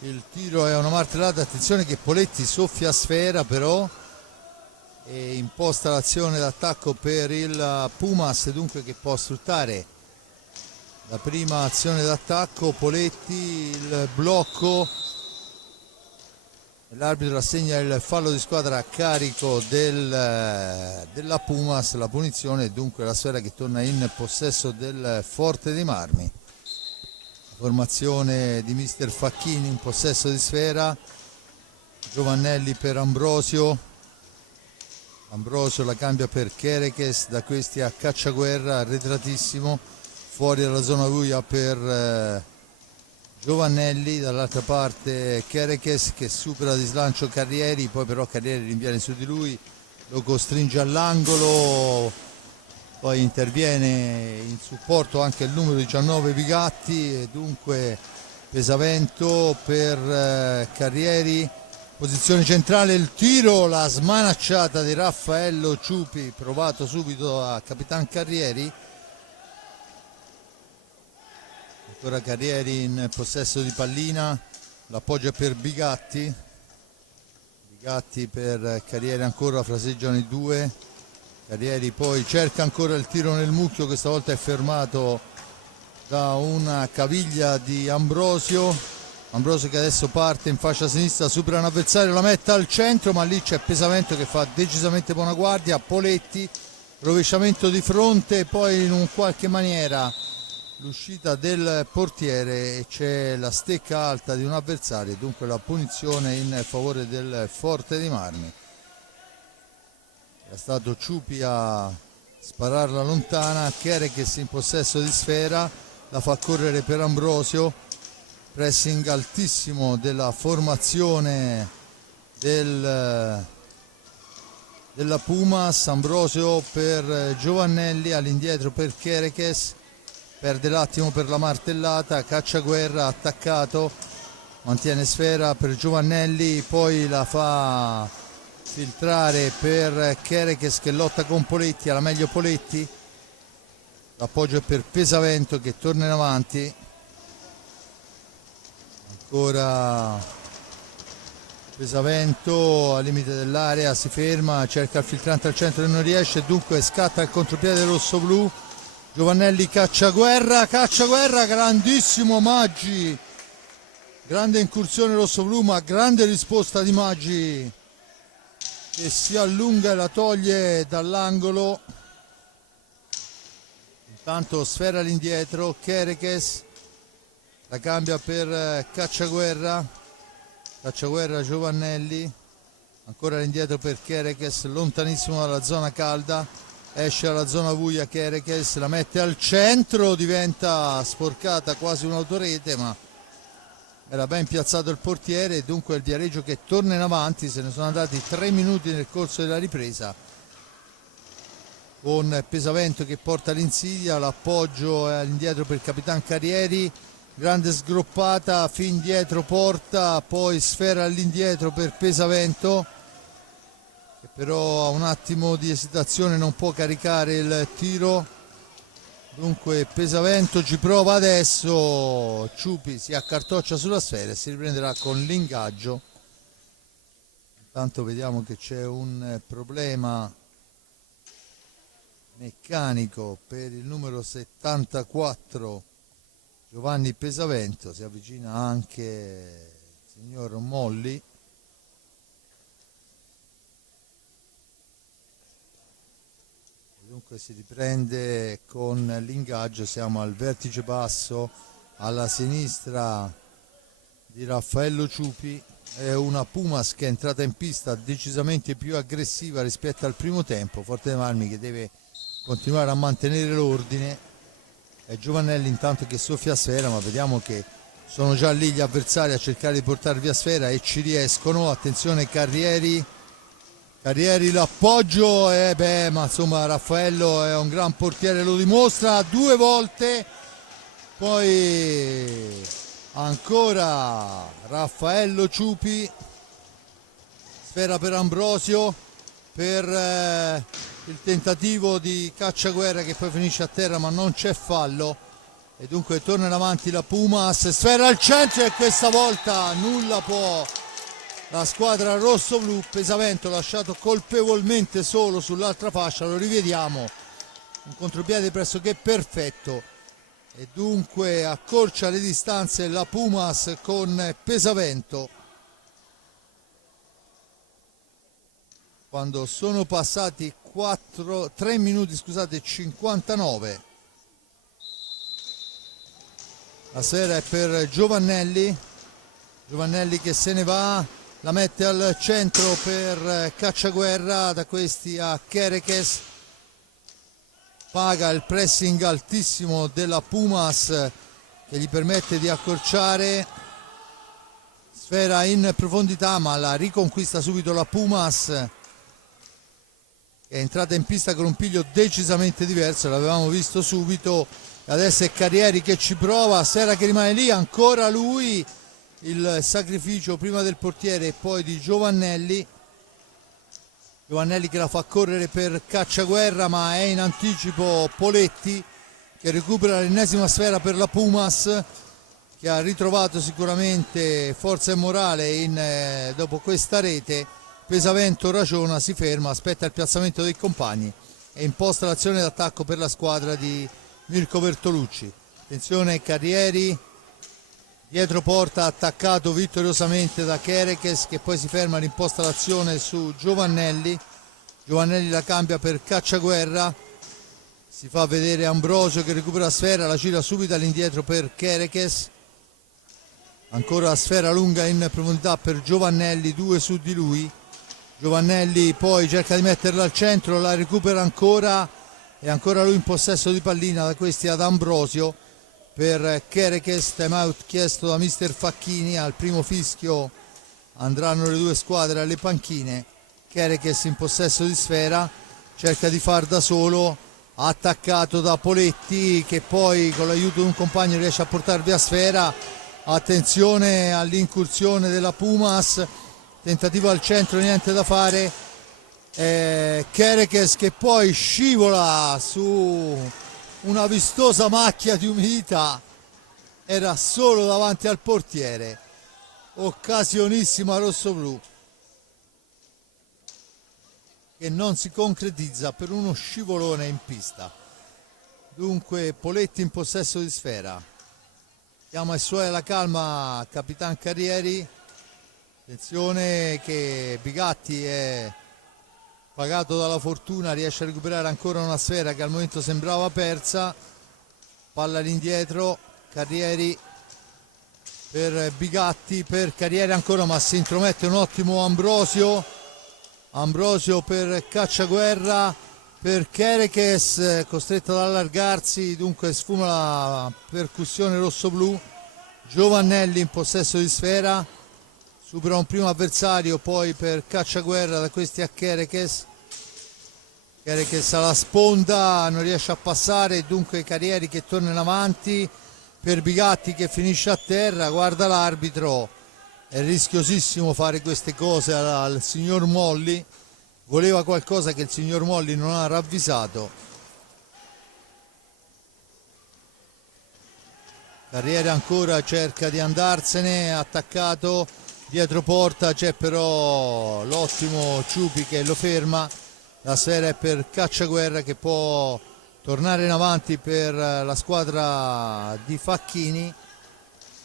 Il tiro è una martellata, attenzione che Poletti soffia a sfera però e imposta l'azione d'attacco per il Pumas, dunque che può sfruttare la prima azione d'attacco. Poletti, il blocco, l'arbitro assegna il fallo di squadra a carico della Pumas, la punizione e dunque la sfera che torna in possesso del Forte dei Marmi. Formazione di mister Facchini in possesso di sfera, Giovannelli per Ambrosio, Ambrosio la cambia per Chereches, da questi a Cacciaguerra, arretratissimo, fuori dalla zona buia per Giovannelli, dall'altra parte Chereches che supera di slancio Carrieri, poi però Carrieri rinviene su di lui, lo costringe all'angolo, poi interviene in supporto anche il numero 19 Bigatti e dunque Pesavento per Carrieri, posizione centrale, il tiro, la smanacciata di Raffaello Ciupi, provato subito a Capitan Carrieri, ancora Carrieri in possesso di pallina, l'appoggio per Bigatti, Bigatti per Carrieri ancora, fraseggiano i due, Carrieri poi cerca ancora il tiro nel mucchio, questa volta è fermato da una caviglia di Ambrosio, Ambrosio che adesso parte in fascia sinistra, supera un avversario, la mette al centro, ma lì c'è Pesavento che fa decisamente buona guardia, Poletti, rovesciamento di fronte, poi in un qualche maniera l'uscita del portiere e c'è la stecca alta di un avversario, dunque la punizione in favore del Forte dei Marmi. È stato Ciupi a spararla lontana, Chereches in possesso di sfera, la fa correre per Ambrosio, pressing altissimo della formazione della Pumas, Ambrosio per Giovannelli, all'indietro per Chereches, perde l'attimo per la martellata, Cacciaguerra attaccato, mantiene sfera per Giovannelli, poi la fa filtrare per Chereches che lotta con Poletti, alla meglio Poletti, l'appoggio è per Pesavento che torna in avanti, ancora Pesavento al limite dell'area, si ferma, cerca il filtrante al centro e non riesce, dunque scatta il contropiede rosso-blu, Giovannelli Cacciaguerra, grandissimo Maggi, grande incursione rosso-blu ma grande risposta di Maggi che si allunga e la toglie dall'angolo. Intanto sfera all'indietro, Chereches la cambia per Cacciaguerra, Giovannelli, ancora all'indietro per Chereches, lontanissimo dalla zona calda, esce alla zona buia Chereches, la mette al centro, diventa sporcata quasi un'autorete, ma era ben piazzato il portiere e dunque il Viareggio che torna in avanti, se ne sono andati 3 minuti nel corso della ripresa, con Pesavento che porta l'insidia, l'appoggio è all'indietro per il Capitan Carrieri, grande sgroppata, fin dietro porta, poi sfera all'indietro per Pesavento, che però ha un attimo di esitazione, non può caricare il tiro. Dunque Pesavento ci prova adesso, Ciupi si accartoccia sulla sfera e si riprenderà con l'ingaggio. Intanto vediamo che c'è un problema meccanico per il numero 74 Giovanni Pesavento, si avvicina anche il signor Molli. Dunque si riprende con l'ingaggio, siamo al vertice basso, alla sinistra di Raffaello Ciupi. È una Pumas che è entrata in pista decisamente più aggressiva rispetto al primo tempo. Forte dei Marmi che deve continuare a mantenere l'ordine. È Giovannelli intanto che soffia a sfera, ma vediamo che sono già lì gli avversari a cercare di portare via sfera e ci riescono. Attenzione Carrieri, l'appoggio, ma insomma Raffaello è un gran portiere, lo dimostra 2 volte. Poi ancora Raffaello Ciupi, sfera per Ambrosio, per il tentativo di Cacciaguerra che poi finisce a terra, ma non c'è fallo e dunque torna in avanti la Pumas, sfera al centro e questa volta nulla può la squadra rosso-blu. Pesavento lasciato colpevolmente solo sull'altra fascia, lo rivediamo, un contropiede pressoché perfetto e dunque accorcia le distanze la Pumas con Pesavento quando sono passati 3 minuti 59. La sfera è per Giovannelli che se ne va, la mette al centro per Cacciaguerra, da questi a Kerekes, paga il pressing altissimo della Pumas che gli permette di accorciare, sfera in profondità ma la riconquista subito la Pumas, è entrata in pista con un piglio decisamente diverso, l'avevamo visto subito. Adesso è Carrieri che ci prova, Sera che rimane lì, ancora lui, il sacrificio prima del portiere e poi di Giovannelli che la fa correre per Cacciaguerra, ma è in anticipo Poletti che recupera l'ennesima sfera per la Pumas, che ha ritrovato sicuramente forza e morale dopo questa rete. Pesavento ragiona, si ferma, aspetta il piazzamento dei compagni e imposta l'azione d'attacco per la squadra di Mirko Bertolucci. Attenzione Carrieri, dietro porta, attaccato vittoriosamente da Kerekes che poi si ferma, rimposta l'azione su Giovannelli la cambia per Cacciaguerra, si fa vedere Ambrosio che recupera la sfera, la gira subito all'indietro per Kerekes, ancora sfera lunga in profondità per Giovannelli, 2 su di lui. Giovannelli poi cerca di metterla al centro, la recupera ancora e ancora lui in possesso di pallina, da questi ad Ambrosio per Kerekes, time out chiesto da mister Facchini. Al primo fischio andranno le 2 squadre alle panchine. Kerekes in possesso di sfera, cerca di far da solo, attaccato da Poletti che poi con l'aiuto di un compagno riesce a portare via sfera. Attenzione all'incursione della Pumas, tentativo al centro, niente da fare. Kerekes che poi scivola su una vistosa macchia di umidità, era solo davanti al portiere. Occasionissima rossoblu che non si concretizza per uno scivolone in pista. Dunque Poletti in possesso di sfera, chiama ai suoi alla calma Capitan Carrieri. Attenzione che Bigatti è pagato dalla fortuna, riesce a recuperare ancora una sfera che al momento sembrava persa. Palla all'indietro, Carrieri per Bigatti, per Carrieri ancora, ma si intromette un ottimo Ambrosio per Cacciaguerra, per Kerekes costretto ad allargarsi, dunque sfuma la percussione rossoblu. Giovannelli in possesso di sfera, supera un primo avversario, poi per Cacciaguerra, da questi a Kerekes alla sponda non riesce a passare, dunque Carrieri che torna in avanti per Bigatti che finisce a terra. Guarda l'arbitro, è rischiosissimo fare queste cose al signor Molli, voleva qualcosa che il signor Molli non ha ravvisato. Carrieri ancora cerca di andarsene, attaccato dietro porta, c'è però l'ottimo Ciupi che lo ferma. La sfera è per Cacciaguerra che può tornare in avanti per la squadra di Facchini,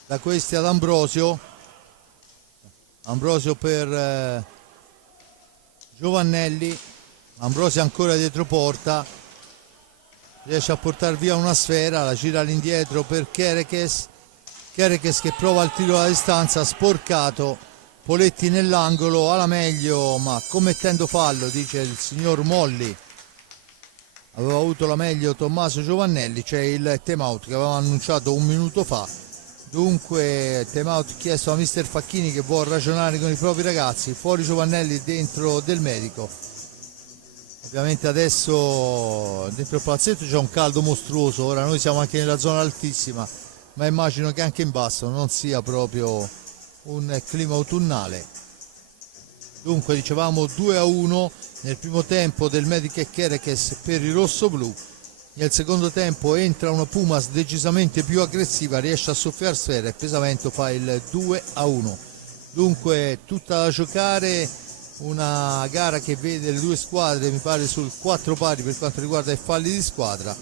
da questi ad Ambrosio per Giovannelli. Ambrosio ancora dietro porta, riesce a portare via una sfera, la gira all'indietro per Kerekes Kerekes che prova il tiro alla distanza, sporcato, Poletti nell'angolo, alla meglio ma commettendo fallo, dice il signor Molli. Aveva avuto la meglio Tommaso Giovannelli, c'è il time out che avevamo annunciato un minuto fa. Dunque time out chiesto da mister Facchini che vuole ragionare con i propri ragazzi, fuori Giovannelli, dentro Del Medico. Ovviamente adesso dentro il palazzetto c'è un caldo mostruoso, ora noi siamo anche nella zona altissima, ma immagino che anche in basso non sia proprio un clima autunnale. Dunque dicevamo 2-1 nel primo tempo Del Medico e Kerekes per i rossoblù. Nel secondo tempo entra una Pumas decisamente più aggressiva, riesce a soffiare sfera e Pesavento fa il 2-1. Dunque tutta da giocare, una gara che vede le due squadre mi pare sul 4 pari per quanto riguarda i falli di squadra.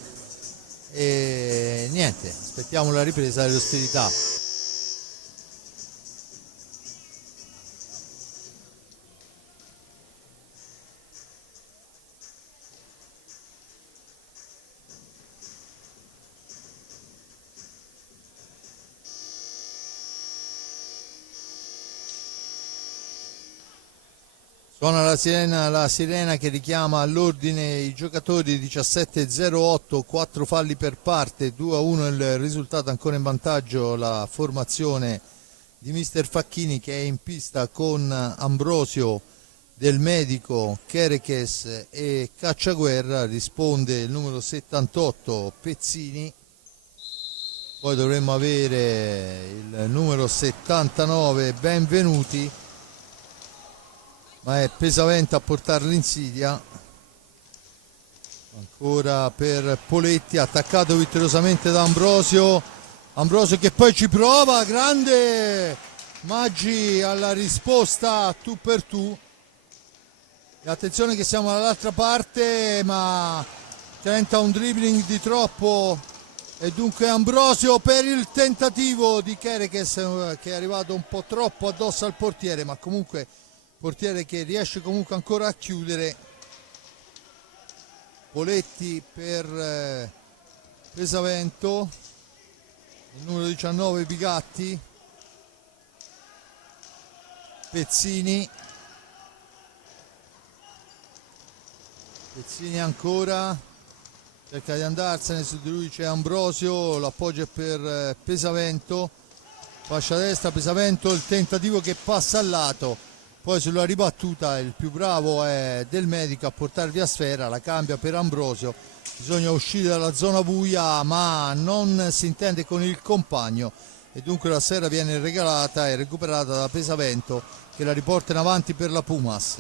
E niente, aspettiamo la ripresa delle ostilità. Suona la sirena che richiama all'ordine i giocatori. 17-08, 4 falli per parte, 2-1 il risultato, ancora in vantaggio la formazione di mister Facchini che è in pista con Ambrosio, Del Medico, Kerekes e Cacciaguerra. Risponde il numero 78 Pezzini, poi dovremmo avere il numero 79 Benvenuti, ma è Pesavento a portare l'insidia. Ancora per Poletti, attaccato vittoriosamente da Ambrosio che poi ci prova, grande Maggi alla risposta tu per tu. E attenzione che siamo dall'altra parte, ma tenta un dribbling di troppo e dunque Ambrosio per il tentativo di Kerekes che è arrivato un po' troppo addosso al portiere, ma comunque portiere che riesce comunque ancora a chiudere. Poletti per Pesavento, il numero 19 Bigatti, Pezzini ancora, cerca di andarsene, su di lui c'è Ambrosio, l'appoggio è per Pesavento, fascia destra Pesavento, il tentativo che passa al lato. Poi sulla ribattuta il più bravo è Del Medico a portare via sfera, la cambia per Ambrosio, bisogna uscire dalla zona buia ma non si intende con il compagno e dunque la sfera viene regalata e recuperata da Pesavento che la riporta in avanti per la Pumas.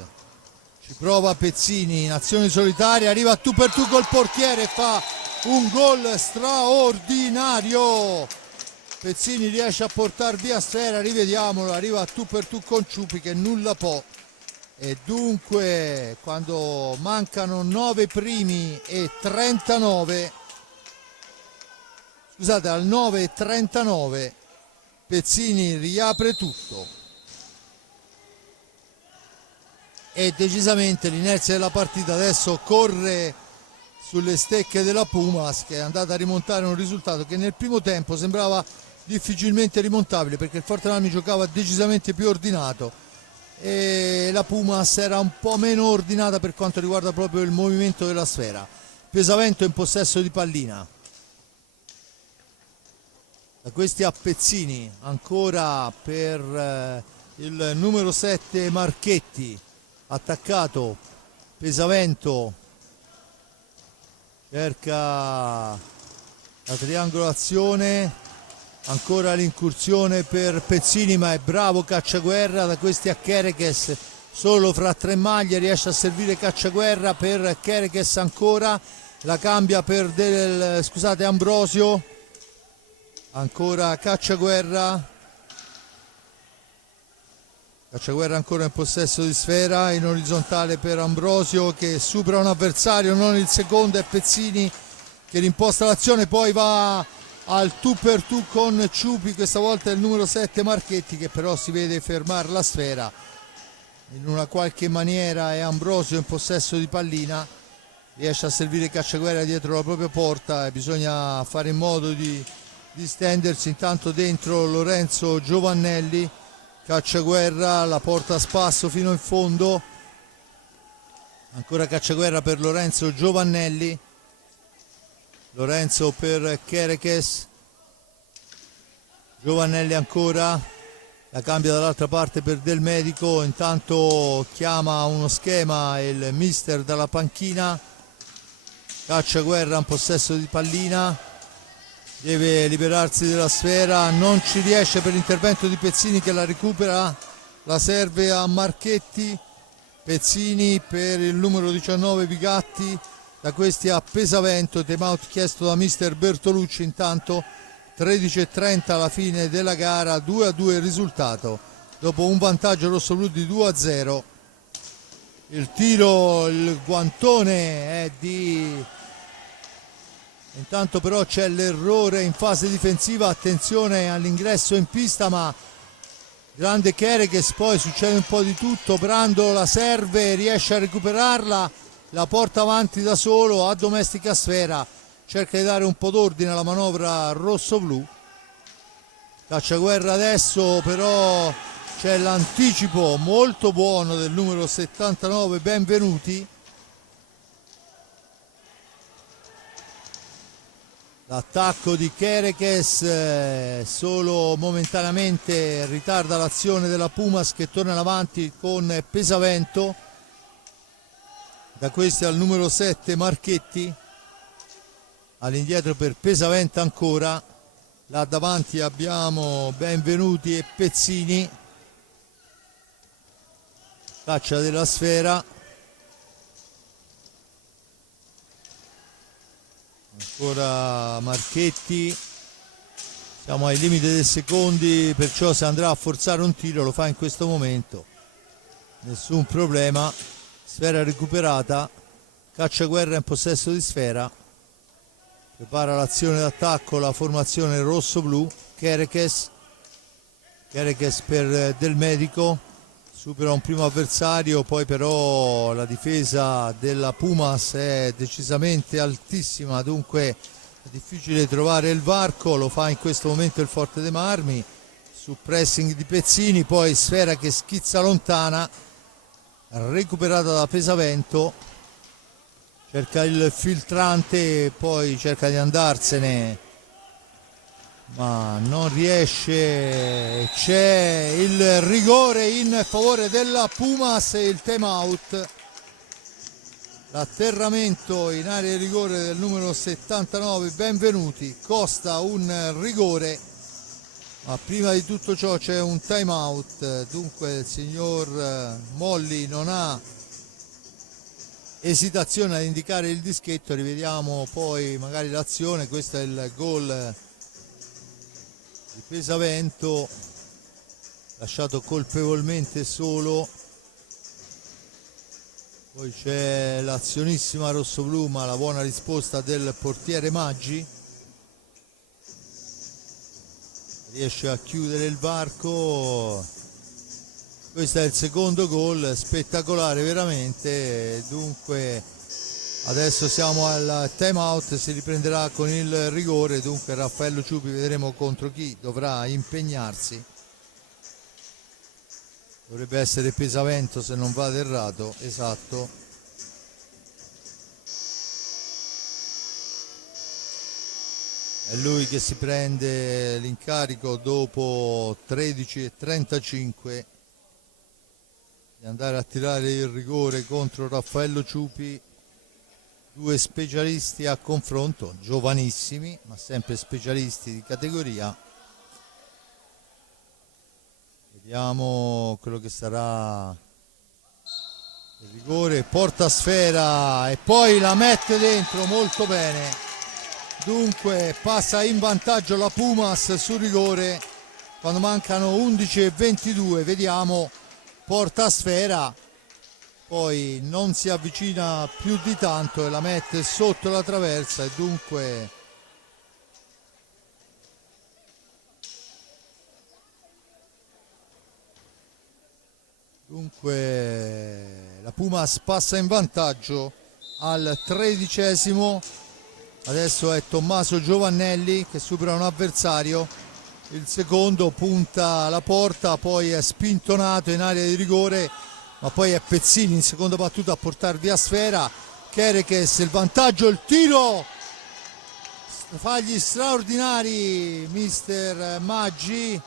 Ci prova Pezzini in azione solitaria, arriva tu per tu col portiere e fa un gol straordinario. Pezzini riesce a portare via sfera, rivediamolo, arriva tu per tu con Ciupi che nulla può. E dunque quando mancano 9 primi e 39, scusate, al 9:39 Pezzini riapre tutto. E decisamente l'inerzia della partita adesso corre sulle stecche della Pumas, che è andata a rimontare un risultato che nel primo tempo sembrava difficilmente rimontabile perché il Fortanami giocava decisamente più ordinato e la Pumas era un po' meno ordinata per quanto riguarda proprio il movimento della sfera. Pesavento in possesso di pallina, da questi a Pezzini, ancora per il numero 7 Marchetti, attaccato Pesavento, cerca la triangolazione, ancora l'incursione per Pezzini ma è bravo Cacciaguerra, da questi a Kerekes, solo fra 3 maglie riesce a servire Cacciaguerra per Kerekes, ancora la cambia per Ambrosio, ancora Cacciaguerra ancora in possesso di sfera, in orizzontale per Ambrosio che supera un avversario, non il secondo, è Pezzini che rimposta l'azione, poi va al tu per tu con Ciupi, questa volta è il numero 7 Marchetti che però si vede fermare la sfera in una qualche maniera, è Ambrosio in possesso di pallina, riesce a servire Cacciaguerra dietro la propria porta e bisogna fare in modo di distendersi. Intanto dentro Lorenzo Giovannelli, Cacciaguerra, la porta a spasso fino in fondo, ancora Cacciaguerra per Lorenzo Giovannelli, Lorenzo per Kerekes, Giovannelli ancora, la cambia dall'altra parte per Del Medico, intanto chiama uno schema il mister dalla panchina. Cacciaguerra in possesso di pallina, deve liberarsi della sfera, non ci riesce per l'intervento di Pezzini che la recupera, la serve a Marchetti, Pezzini per il numero 19 Bigatti, da questi a Pesavento, time out chiesto da mister Bertolucci. Intanto 13:30 alla fine della gara, 2-2 il risultato, dopo un vantaggio rossoblu di 2-0. Il tiro, il guantone è di... Intanto però c'è l'errore in fase difensiva, attenzione all'ingresso in pista, ma grande Kerekes, poi succede un po' di tutto, Brando la serve, riesce a recuperarla, la porta avanti da solo, a domestica sfera, cerca di dare un po' d'ordine alla manovra rosso-blu. Cacciaguerra adesso, però c'è l'anticipo molto buono del numero 79 Benvenuti. L'attacco di Kerekes solo momentaneamente ritarda l'azione della Pumas, che torna in avanti con Pesavento. Da questi al numero 7 Marchetti, all'indietro per Pesavento ancora, là davanti abbiamo Benvenuti e Pezzini, caccia della sfera, ancora Marchetti, siamo ai limiti dei secondi, perciò se andrà a forzare un tiro lo fa in questo momento, nessun problema. Sfera recuperata, Cacciaguerra in possesso di sfera, prepara l'azione d'attacco la formazione rosso-blu. Kerekes per Del Medico, supera un primo avversario, poi però la difesa della Pumas è decisamente altissima, dunque è difficile trovare il varco, lo fa in questo momento il Forte dei Marmi, su pressing di Pezzini, poi sfera che schizza lontana, recuperata da Pesavento, cerca il filtrante, poi cerca di andarsene ma non riesce. C'è il rigore in favore della Pumas e il time out, l'atterramento in area di rigore del numero 79 Benvenuti costa un rigore, ma prima di tutto ciò c'è un time out, dunque il signor Molli non ha esitazione ad indicare il dischetto. Rivediamo poi magari l'azione. Questo è il gol di Pesavento, lasciato colpevolmente solo, poi c'è l'azionissima rossoblu, ma la buona risposta del portiere Maggi, riesce a chiudere il varco. Questo è il secondo gol, spettacolare veramente. Dunque adesso siamo al time out, si riprenderà con il rigore, dunque Raffaello Ciupi vedremo contro chi dovrà impegnarsi, dovrebbe essere Pesavento se non vado errato, esatto. È lui che si prende l'incarico dopo 13:35 di andare a tirare il rigore contro Raffaello Ciupi. Due specialisti a confronto, giovanissimi ma sempre specialisti di categoria. Vediamo quello che sarà il rigore, porta sfera e poi la mette dentro molto bene. Dunque passa in vantaggio la Pumas sul rigore quando mancano 11:22. Vediamo, porta sfera, poi non si avvicina più di tanto e la mette sotto la traversa, e dunque la Pumas passa in vantaggio al 13°. Adesso è Tommaso Giovannelli che supera un avversario, il secondo punta la porta, poi è spintonato in area di rigore, ma poi è Pezzini in seconda battuta a portare via sfera. Kerekes il vantaggio, il tiro, fagli straordinari mister Maggi.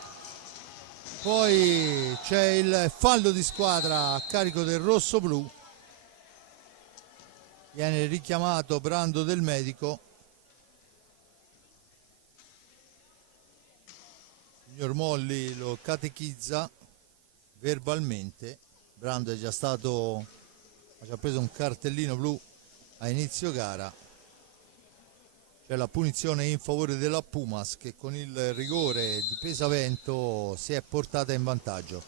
Poi c'è il fallo di squadra a carico del rosso-blu, viene richiamato Brando Del Medico. Signor Molli lo catechizza verbalmente. Brando è già stato, ha già preso un cartellino blu a inizio gara. C'è la punizione in favore della Pumas che con il rigore di Pesavento si è portata in vantaggio.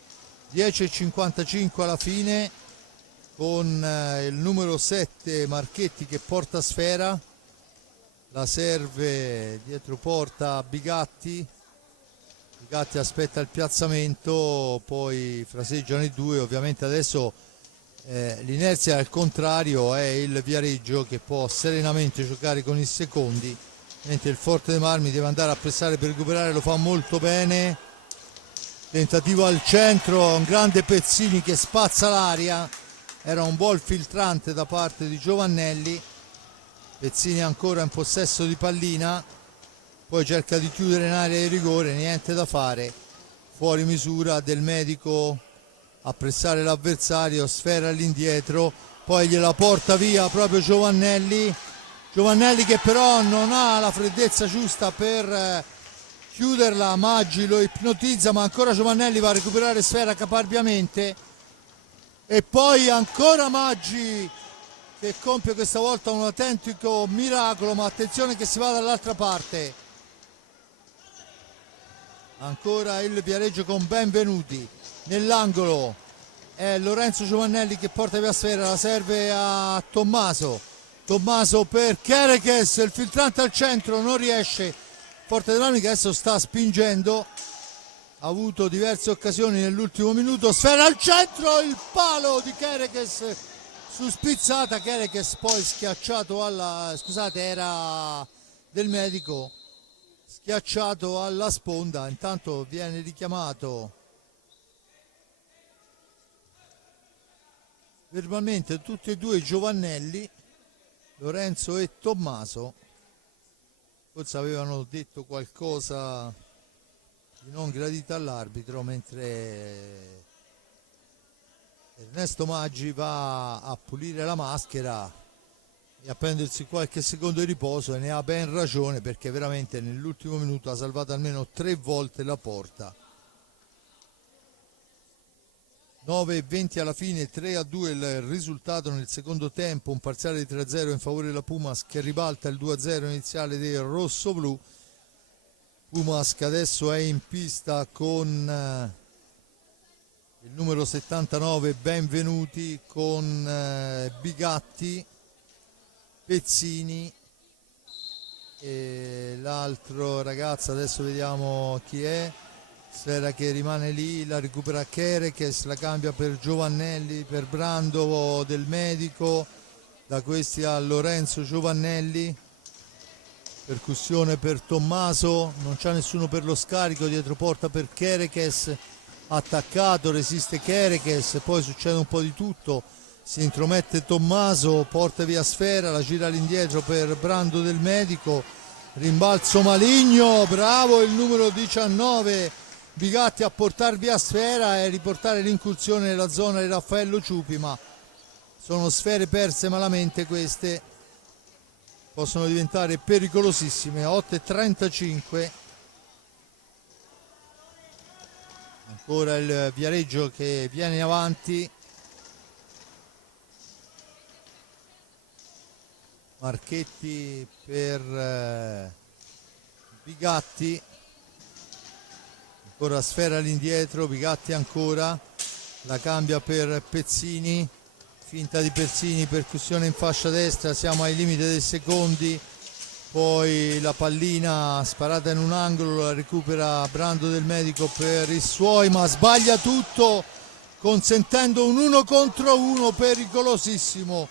10:55 alla fine, con il numero 7 Marchetti che porta sfera, la serve dietro porta Bigatti. Bigatti aspetta il piazzamento, poi fraseggiano i due. Ovviamente adesso l'inerzia al contrario, è il Viareggio che può serenamente giocare con i secondi, mentre il Forte dei Marmi deve andare a pressare per recuperare, lo fa molto bene. Tentativo al centro, un grande Pezzini che spazza l'aria, era un ball filtrante da parte di Giovannelli. Pezzini ancora in possesso di pallina, poi cerca di chiudere in area di rigore, niente da fare, fuori misura Del Medico a pressare l'avversario, sfera all'indietro, poi gliela porta via proprio Giovannelli che però non ha la freddezza giusta per chiuderla. Maggi lo ipnotizza, ma ancora Giovannelli va a recuperare sfera caparbiamente, e poi ancora Maggi che compie questa volta un autentico miracolo, ma attenzione che si va dall'altra parte. Ancora il Viareggio con Benvenuti nell'angolo, è Lorenzo Giovannelli che porta via sfera, la serve a Tommaso per Kerekes, il filtrante al centro, non riesce. Forte dei Marmi che adesso sta spingendo, ha avuto diverse occasioni nell'ultimo minuto, sfera al centro, il palo di Kerekes su spizzata. Kerekes poi schiacciato era Del Medico, schiacciato alla sponda. Intanto viene richiamato verbalmente tutti e due i Giovannelli, Lorenzo e Tommaso. Forse avevano detto qualcosa di non gradito all'arbitro, mentre Ernesto Maggi va a pulire la maschera e a prendersi qualche secondo di riposo, e ne ha ben ragione, perché veramente nell'ultimo minuto ha salvato almeno 3 volte la porta. 9:20 alla fine, 3-2 il risultato nel secondo tempo, un parziale di 3-0 in favore della Pumas che ribalta il 2-0 iniziale del rosso-blu. Pumas che adesso è in pista con il numero 79 Benvenuti, con Bigatti, Pezzini e l'altro ragazzo, adesso vediamo chi è. Sfera che rimane lì, la recupera Kerekes, la cambia per Giovannelli, per Brando Del Medico, da questi a Lorenzo Giovannelli, percussione per Tommaso, non c'è nessuno per lo scarico, dietro porta per Kerekes, attaccato, resiste Kerekes, poi succede un po' di tutto, si intromette Tommaso, porta via sfera, la gira all'indietro per Brando Del Medico, rimbalzo maligno, bravo il numero 19 Bigatti a portare via sfera e riportare l'incursione nella zona di Raffaello Ciupi, ma sono sfere perse malamente, queste possono diventare pericolosissime. 8:35, ancora il Viareggio che viene avanti, Marchetti per Bigatti, ancora sfera all'indietro, Bigatti ancora, la cambia per Pezzini, finta di Pezzini, percussione in fascia destra, siamo ai limiti dei secondi, poi la pallina sparata in un angolo, la recupera Brando Del Medico per i suoi, ma sbaglia tutto, consentendo un 1 contro 1 pericolosissimo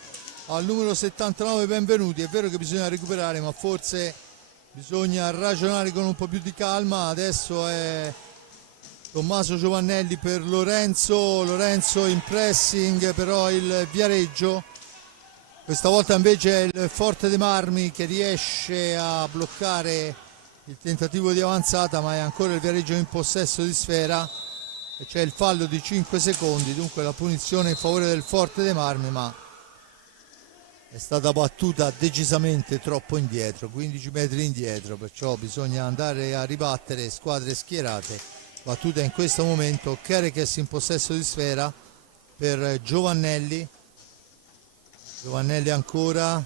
al numero 79 Benvenuti. È vero che bisogna recuperare, ma forse bisogna ragionare con un po' più di calma. Adesso è Tommaso Giovannelli per Lorenzo in pressing, però il Viareggio. Questa volta invece è il Forte dei Marmi che riesce a bloccare il tentativo di avanzata, ma è ancora il Viareggio in possesso di sfera e c'è il fallo di 5 secondi, dunque la punizione in favore del Forte dei Marmi, ma è stata battuta decisamente troppo indietro, 15 metri indietro, perciò bisogna andare a ribattere squadre schierate. Battuta in questo momento Kerekes in possesso di sfera per Giovannelli ancora,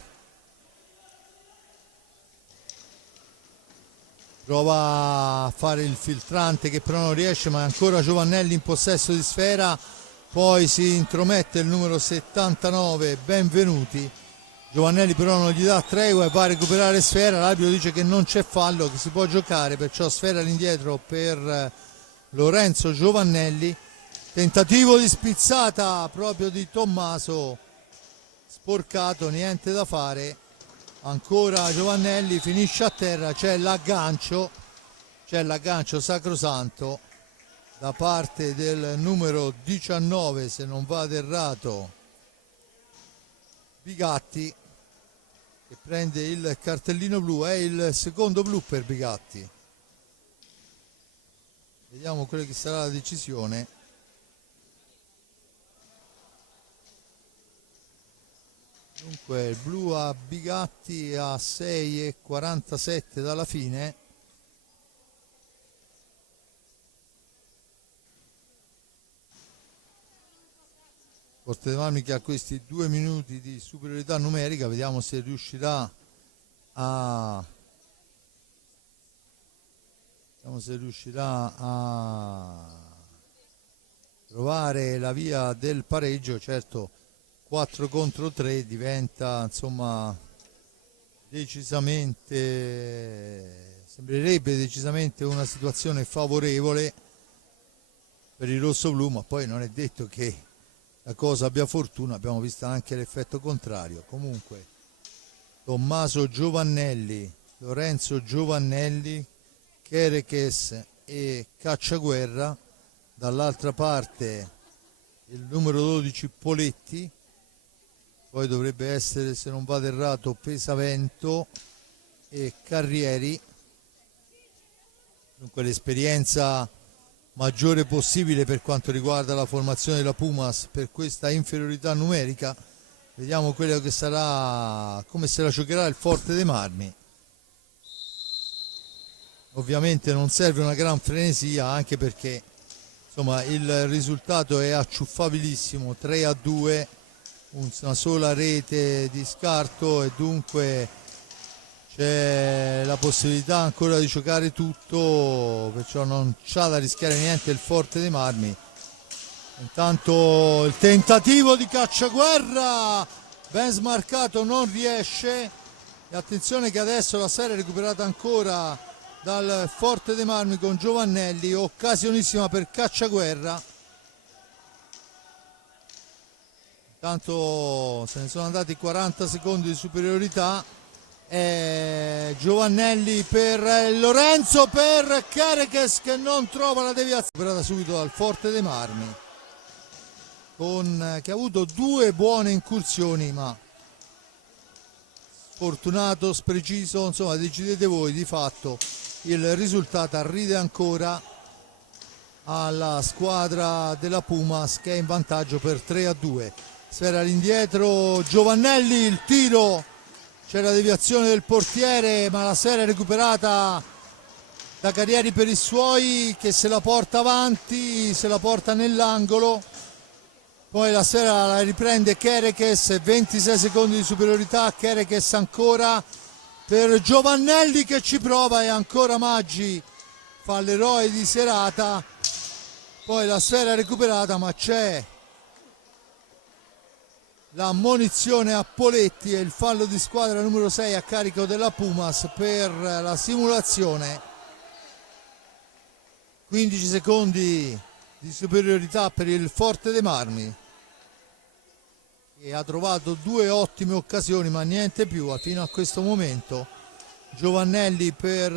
prova a fare il filtrante che però non riesce, ma è ancora Giovannelli in possesso di sfera, poi si intromette il numero 79 Benvenuti. Giovannelli però non gli dà tregua e va a recuperare sfera, l'arbitro dice che non c'è fallo, che si può giocare, perciò sfera all'indietro per Lorenzo Giovannelli. Tentativo di spizzata proprio di Tommaso, sporcato, niente da fare, ancora Giovannelli, finisce a terra, c'è l'aggancio sacrosanto da parte del numero 19, se non vado errato, Bigatti, che prende il cartellino blu. È il secondo blu per Bigatti. Vediamo quella che sarà la decisione. Dunque il blu a Bigatti a 6,47 dalla fine. Forte dei Marmi che ha questi 2 minuti di superiorità numerica, vediamo se riuscirà a trovare la via del pareggio. Certo, 4 contro 3 diventa insomma sembrerebbe decisamente una situazione favorevole per il rossoblu, ma poi non è detto che la cosa abbia fortuna, abbiamo visto anche l'effetto contrario. Comunque Tommaso Giovannelli, Lorenzo Giovannelli, Kerekes e Cacciaguerra, dall'altra parte il numero 12 Poletti, poi dovrebbe essere, se non vado errato, Pesavento e Carrieri. Dunque l'esperienza maggiore possibile per quanto riguarda la formazione della Pumas per questa inferiorità numerica. Vediamo quello che sarà, come se la giocherà il Forte dei Marmi. Ovviamente non serve una gran frenesia, anche perché insomma il risultato è acciuffabilissimo, 3-2, una sola rete di scarto, e dunque c'è la possibilità ancora di giocare tutto, perciò non c'ha da rischiare niente il Forte dei Marmi. Intanto il tentativo di Cacciaguerra, ben smarcato, non riesce, e attenzione che adesso la serie è recuperata ancora dal Forte dei Marmi con Giovannelli, occasionissima per Cacciaguerra. Intanto se ne sono andati 40 secondi di superiorità. Giovannelli per Lorenzo, per Kerekes che non trova la deviazione, recuperata subito dal Forte dei Marmi, che ha avuto 2 buone incursioni, ma fortunato, spreciso, insomma decidete voi. Di fatto il risultato arriva ancora alla squadra della Pumas, che è in vantaggio per 3-2. Sfera all'indietro, Giovannelli, il tiro, c'è la deviazione del portiere, ma la sfera è recuperata da Carrieri per i suoi, che se la porta avanti, se la porta nell'angolo. Poi la sfera la riprende Kerekes, 26 secondi di superiorità, Kerekes ancora per Giovannelli che ci prova, e ancora Maggi fa l'eroe di serata. Poi la sfera è recuperata, ma c'è la munizione a Poletti e il fallo di squadra numero 6 a carico della Pumas per la simulazione. 15 secondi di superiorità per il Forte dei Marmi. e ha trovato due ottime occasioni ma niente più fino a questo momento. Giovannelli per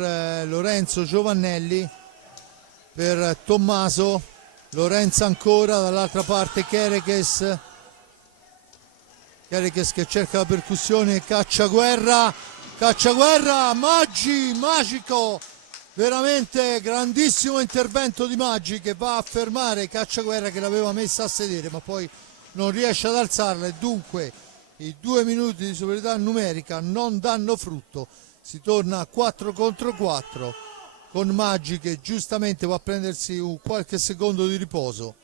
Lorenzo Giovannelli, per Tommaso, Lorenzo ancora, dall'altra parte Kerekes che cerca la percussione, Cacciaguerra, magico, veramente grandissimo intervento di Maggi che va a fermare Cacciaguerra che l'aveva messa a sedere ma poi non riesce ad alzarla, e dunque i 2 minuti di superiorità numerica non danno frutto. Si torna a 4 contro 4 con Maggi che giustamente va a prendersi qualche secondo di riposo.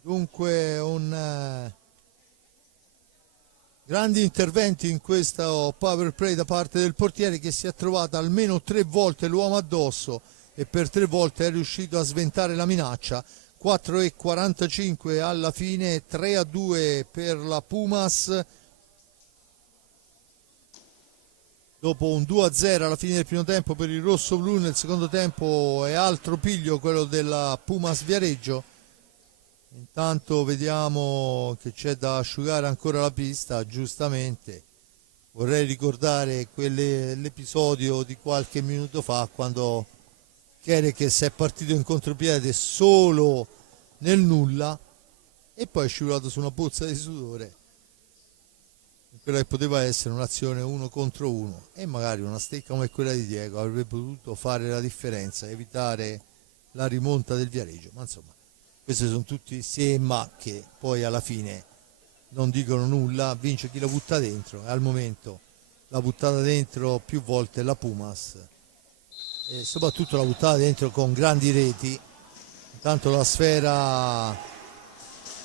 Dunque grandi interventi in questo power play da parte del portiere che si è trovato almeno 3 volte l'uomo addosso e per 3 volte è riuscito a sventare la minaccia. 4:45 alla fine, 3-2 per la Pumas. Dopo un 2-0 alla fine del primo tempo per il rosso-blu, nel secondo tempo è altro piglio quello della Pumas Viareggio. Intanto vediamo che c'è da asciugare ancora la pista, giustamente. Vorrei ricordare l'episodio di qualche minuto fa quando Kerekes è partito in contropiede solo nel nulla e poi è scivolato su una pozza di sudore. Quella che poteva essere un'azione 1 contro 1 e magari una stecca come quella di Diego avrebbe potuto fare la differenza, evitare la rimonta del Viareggio, ma insomma questi sono tutti se e ma che poi alla fine non dicono nulla. Vince chi la butta dentro e al momento la buttata dentro più volte la Pumas e soprattutto la buttata dentro con grandi reti. Intanto la sfera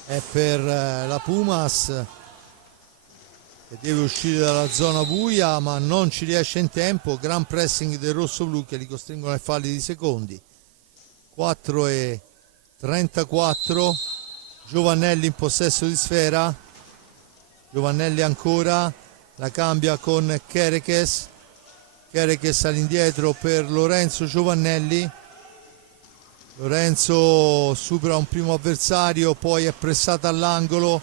è per la Pumas che deve uscire dalla zona buia ma non ci riesce in tempo. Gran pressing del rosso-blu che li costringono ai falli di secondi. 4:34, Giovannelli in possesso di sfera, Giovannelli ancora, la cambia con Kerekes all'indietro per Lorenzo Giovannelli. Lorenzo supera un primo avversario, poi è pressato all'angolo,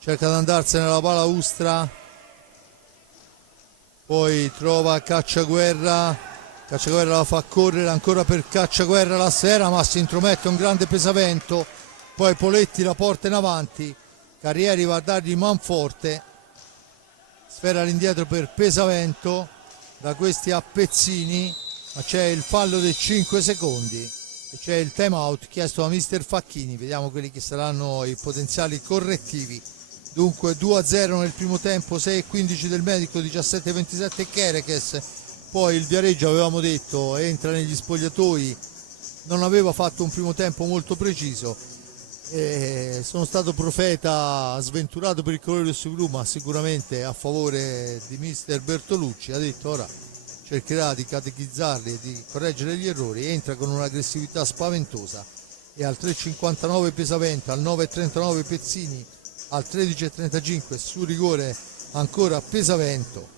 cerca di andarsene alla balaustra, poi trova Cacciaguerra la fa correre ancora per Cacciaguerra la sfera ma si intromette un grande pesavento, poi Poletti la porta in avanti, Carrieri va a dargli manforte, sfera all'indietro per Pesavento, da questi a Pezzini, ma c'è il fallo dei 5 secondi e c'è il time out chiesto da mister Facchini. Vediamo quelli che saranno i potenziali correttivi. Dunque 2-0 nel primo tempo, 6:15 del medico, 17:27 Kerekes. Poi il Viareggio, avevamo detto, entra negli spogliatoi, non aveva fatto un primo tempo molto preciso. Sono stato profeta sventurato per il colore rosso-blu, ma sicuramente a favore di mister Bertolucci. Ha detto ora cercherà di catechizzarli e di correggere gli errori. Entra con un'aggressività spaventosa e al 3:59 Pesavento, al 9:39 Pezzini, al 13:35 su rigore ancora Pesavento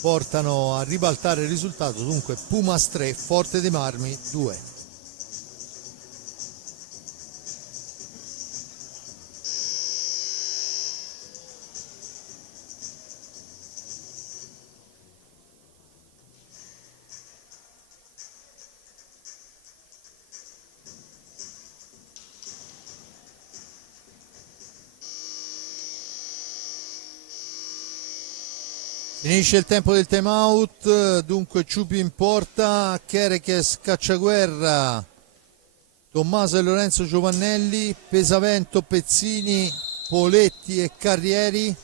portano a ribaltare il risultato. Dunque Pumas 3, Forte dei Marmi 2. Finisce il tempo del time out, dunque Ciupi in porta, Kerekes, Cacciaguerra, Tommaso e Lorenzo Giovannelli, Pesavento, Pezzini, Poletti e Carrieri,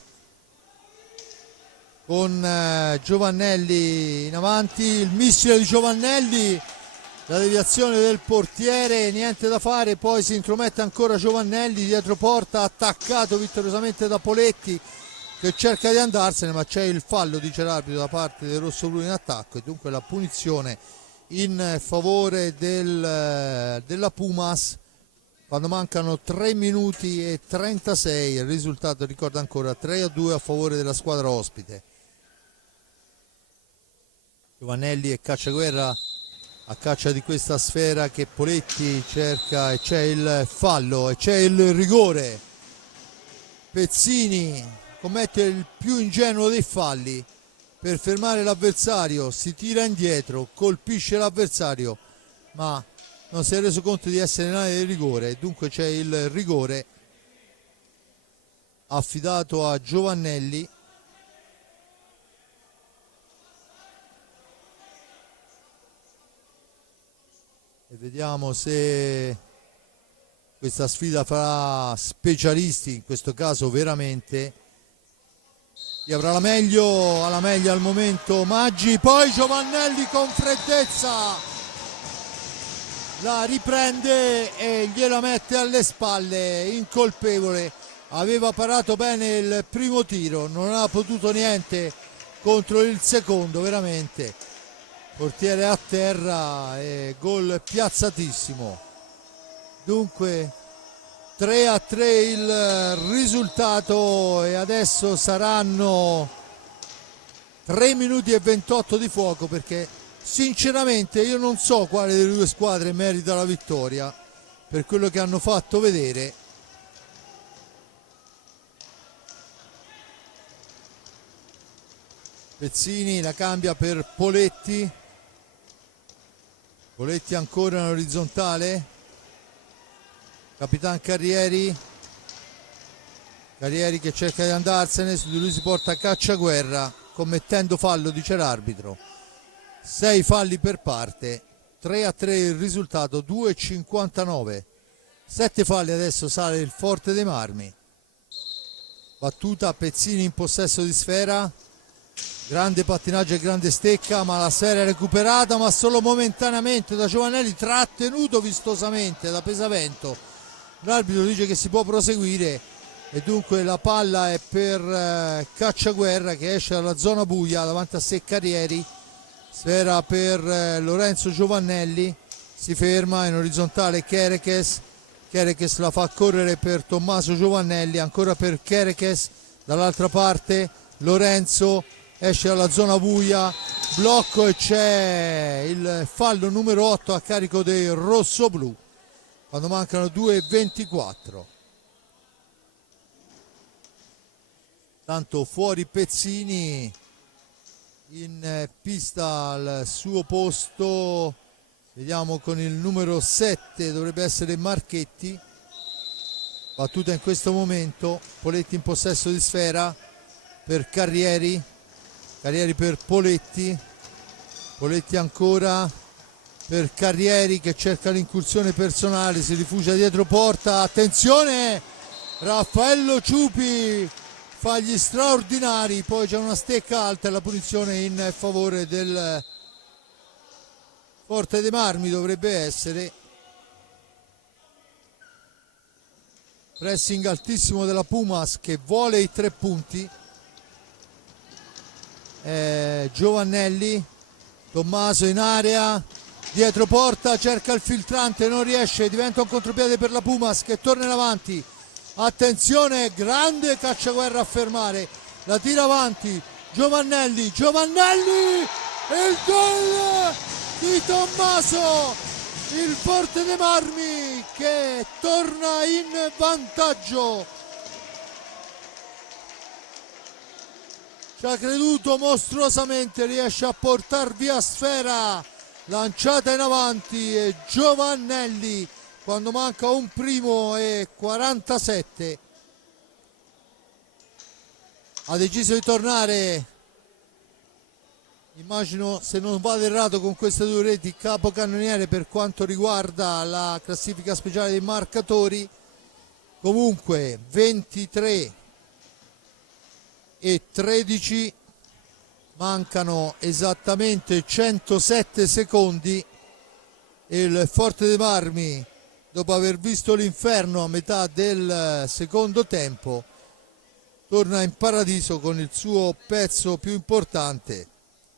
con Giovannelli in avanti, il missile di Giovannelli, la deviazione del portiere, niente da fare, poi si intromette ancora Giovannelli dietro porta, attaccato vittoriosamente da Poletti che cerca di andarsene, ma c'è il fallo, dice l'arbitro, da parte del rossoblu in attacco e dunque la punizione in favore della Pumas quando mancano 3 minuti e 36. Il risultato, ricorda ancora, 3-2 a favore della squadra ospite. Giovannelli e Cacciaguerra a caccia di questa sfera che Poletti cerca e c'è il fallo e c'è il rigore. Pezzini commette il più ingenuo dei falli per fermare l'avversario, si tira indietro, colpisce l'avversario, ma non si è reso conto di essere in area di rigore, dunque c'è il rigore affidato a Giovannelli. E vediamo se questa sfida farà specialisti, in questo caso veramente. Chi avrà la meglio al momento Maggi, poi Giovannelli con freddezza la riprende e gliela mette alle spalle, incolpevole. Aveva parato bene il primo tiro, non ha potuto niente contro il secondo, veramente. Portiere a terra e gol piazzatissimo. Dunque 3-3 il risultato e adesso saranno 3 minuti e 28 di fuoco, perché sinceramente io non so quale delle due squadre merita la vittoria per quello che hanno fatto vedere. Pezzini la cambia per Poletti. Poletti ancora in orizzontale. Capitan Carrieri che cerca di andarsene, su di lui si porta a Cacciaguerra, commettendo fallo, dice l'arbitro. 6 falli per parte, 3-3 il risultato, 2,59. 7 falli, adesso sale il Forte dei Marmi. Battuta, Pezzini in possesso di sfera, grande pattinaggio e grande stecca, ma la sfera è recuperata, ma solo momentaneamente da Giovannelli, trattenuto vistosamente da Pesavento. L'arbitro dice che si può proseguire e dunque la palla è per Cacciaguerra, che esce dalla zona buia, davanti a sé Carrieri. Sfera per Lorenzo Giovannelli, si ferma in orizzontale Kerekes la fa correre per Tommaso Giovannelli, ancora per Kerekes, dall'altra parte Lorenzo esce dalla zona buia, blocco e c'è il fallo numero 8 a carico dei rossoblù quando mancano 2,24. Tanto fuori Pezzini, in pista al suo posto, vediamo con il numero 7, dovrebbe essere Marchetti. Battuta in questo momento, Poletti in possesso di sfera per Carrieri per Poletti ancora per Carrieri che cerca l'incursione personale, si rifugia dietro porta, attenzione, Raffaello Ciupi fa gli straordinari, poi c'è una stecca alta e la punizione in favore del Forte dei Marmi dovrebbe essere. Pressing altissimo della Pumas che vuole i 3 punti. Giovannelli, Tommaso in area, dietro porta, cerca il filtrante, non riesce, diventa un contropiede per la Pumas che torna in avanti. Attenzione, grande Cacciaguerra a fermare, la tira avanti Giovannelli, il gol di Tommaso, il Forte dei Marmi che torna in vantaggio. Ci ha creduto mostruosamente, riesce a portar via sfera, lanciata in avanti e Giovannelli quando manca un primo e 47 ha deciso di tornare, immagino se non vado errato con queste 2 reti, capocannoniere per quanto riguarda la classifica speciale dei marcatori. Comunque 23 e 13, mancano esattamente 107 secondi e il Forte dei Marmi, dopo aver visto l'inferno a metà del secondo tempo, torna in paradiso con il suo pezzo più importante,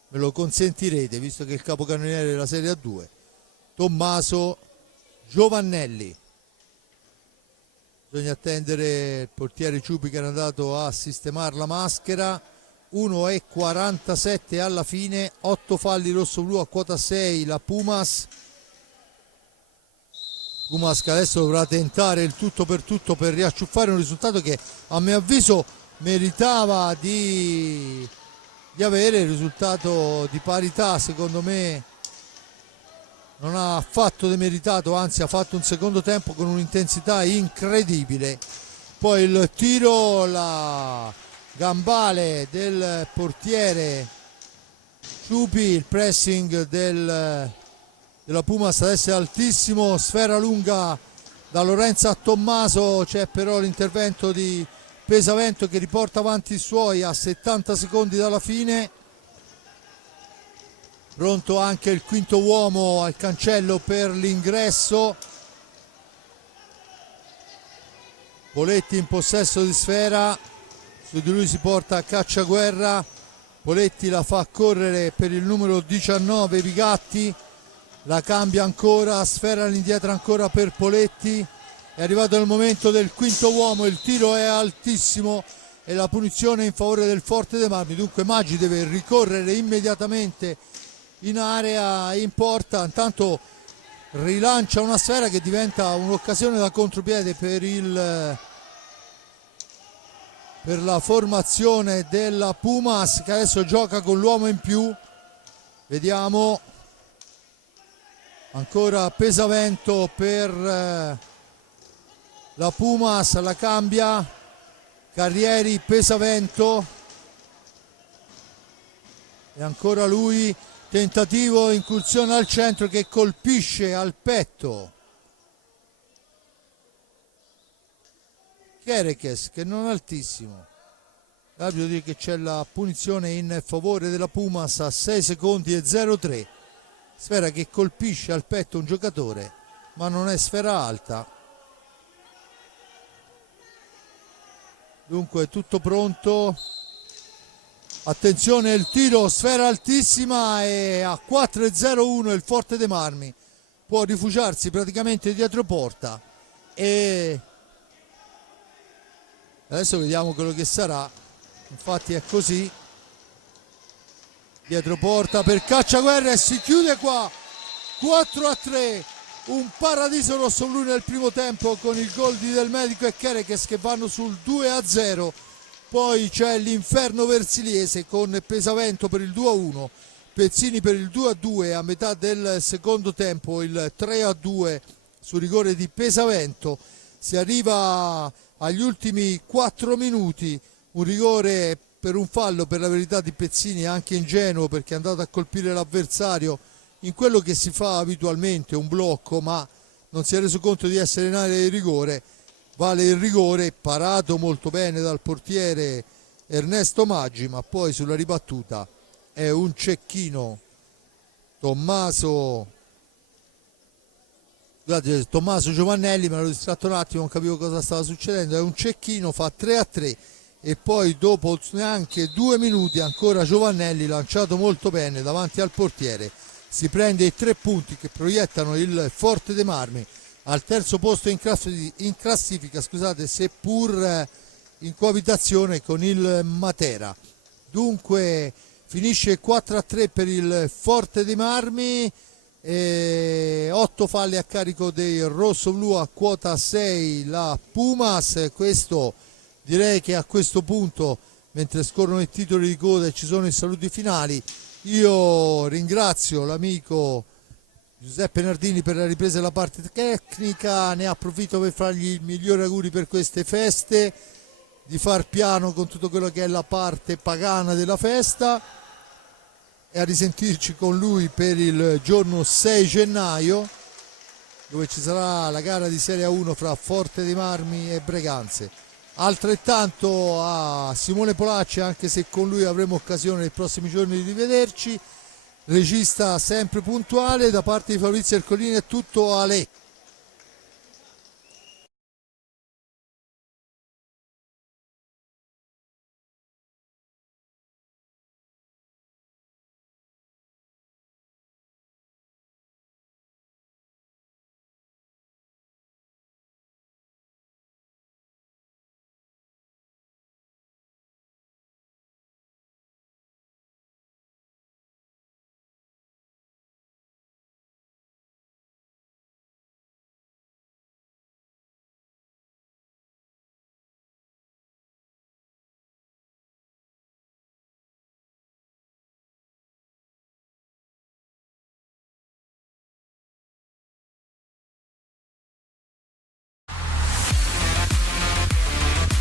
me lo consentirete visto che il capocannoniere della Serie A2, Tommaso Giovannelli. Bisogna attendere il portiere Ciupi che era andato a sistemare la maschera. 1,47 alla fine, 8 falli rossoblù a quota 6 la Pumas Pumas che adesso dovrà tentare il tutto per riacciuffare un risultato che a mio avviso meritava di avere il risultato di parità. Secondo me non ha affatto demeritato, anzi ha fatto un secondo tempo con un'intensità incredibile. Poi il tiro, la gambale del portiere Ciupi, il pressing della Pumas adesso è altissimo, sfera lunga da Lorenzo a Tommaso, c'è però l'intervento di Pesavento che riporta avanti i suoi a 70 secondi dalla fine. Pronto anche il quinto uomo al cancello per l'ingresso. Poletti in possesso di sfera, su di lui si porta Cacciaguerra, Poletti la fa correre per il numero 19 Vigatti, la cambia ancora, sfera all'indietro ancora per Poletti. È arrivato il momento del quinto uomo, il tiro è altissimo e la punizione in favore del Forte dei Marmi. Dunque Maggi deve ricorrere immediatamente in area, in porta. Intanto rilancia una sfera che diventa un'occasione da contropiede per la formazione della Pumas, che adesso gioca con l'uomo in più. Vediamo ancora Pesavento per la Pumas, la cambia Carrieri, Pesavento e ancora lui, tentativo, incursione al centro che colpisce al petto Kerekes, che non è altissimo. L'arbitro dice che c'è la punizione in favore della Pumas a 6 secondi e 03. Sfera che colpisce al petto un giocatore, ma non è sfera alta. Dunque tutto pronto. Attenzione, il tiro, sfera altissima e a 4-0-1 il Forte dei Marmi può rifugiarsi praticamente dietro porta e adesso vediamo quello che sarà. Infatti è così, dietro porta per Cacciaguerra e si chiude qua 4-3, un paradiso rossoblu nel primo tempo con il gol di Del Medico e Kerekes che vanno sul 2-0. Poi c'è l'inferno versiliese con Pesavento per il 2-1, Pezzini per il 2-2 a metà del secondo tempo, il 3-2 su rigore di Pesavento. Si arriva agli ultimi 4 minuti, un rigore per un fallo per la verità di Pezzini anche ingenuo, perché è andato a colpire l'avversario in quello che si fa abitualmente, un blocco, ma non si è reso conto di essere in area di rigore. Vale il rigore, parato molto bene dal portiere Ernesto Maggi, ma poi sulla ribattuta è un cecchino. Tommaso Giovannelli, me l'ho distratto un attimo, non capivo cosa stava succedendo, è un cecchino, fa 3-3 e poi dopo neanche 2 minuti ancora Giovannelli, lanciato molto bene davanti al portiere, si prende i 3 punti che proiettano il Forte dei Marmi al terzo posto in classifica, scusate, seppur in coabitazione con il Matera. Dunque finisce 4-3 per il Forte dei Marmi, 8 falli a carico dei rossoblu, a quota 6 la Pumas. Questo direi che a questo punto, mentre scorrono i titoli di coda e ci sono i saluti finali, io ringrazio l'amico Giuseppe Nardini per la ripresa della parte tecnica, ne approfitto per fargli i migliori auguri per queste feste, di far piano con tutto quello che è la parte pagana della festa e a risentirci con lui per il giorno 6 gennaio, dove ci sarà la gara di Serie A1 fra Forte dei Marmi e Breganze. Altrettanto a Simone Polacci, anche se con lui avremo occasione nei prossimi giorni di rivederci, regista sempre puntuale. Da parte di Fabrizio Ercolini è tutto, Ale.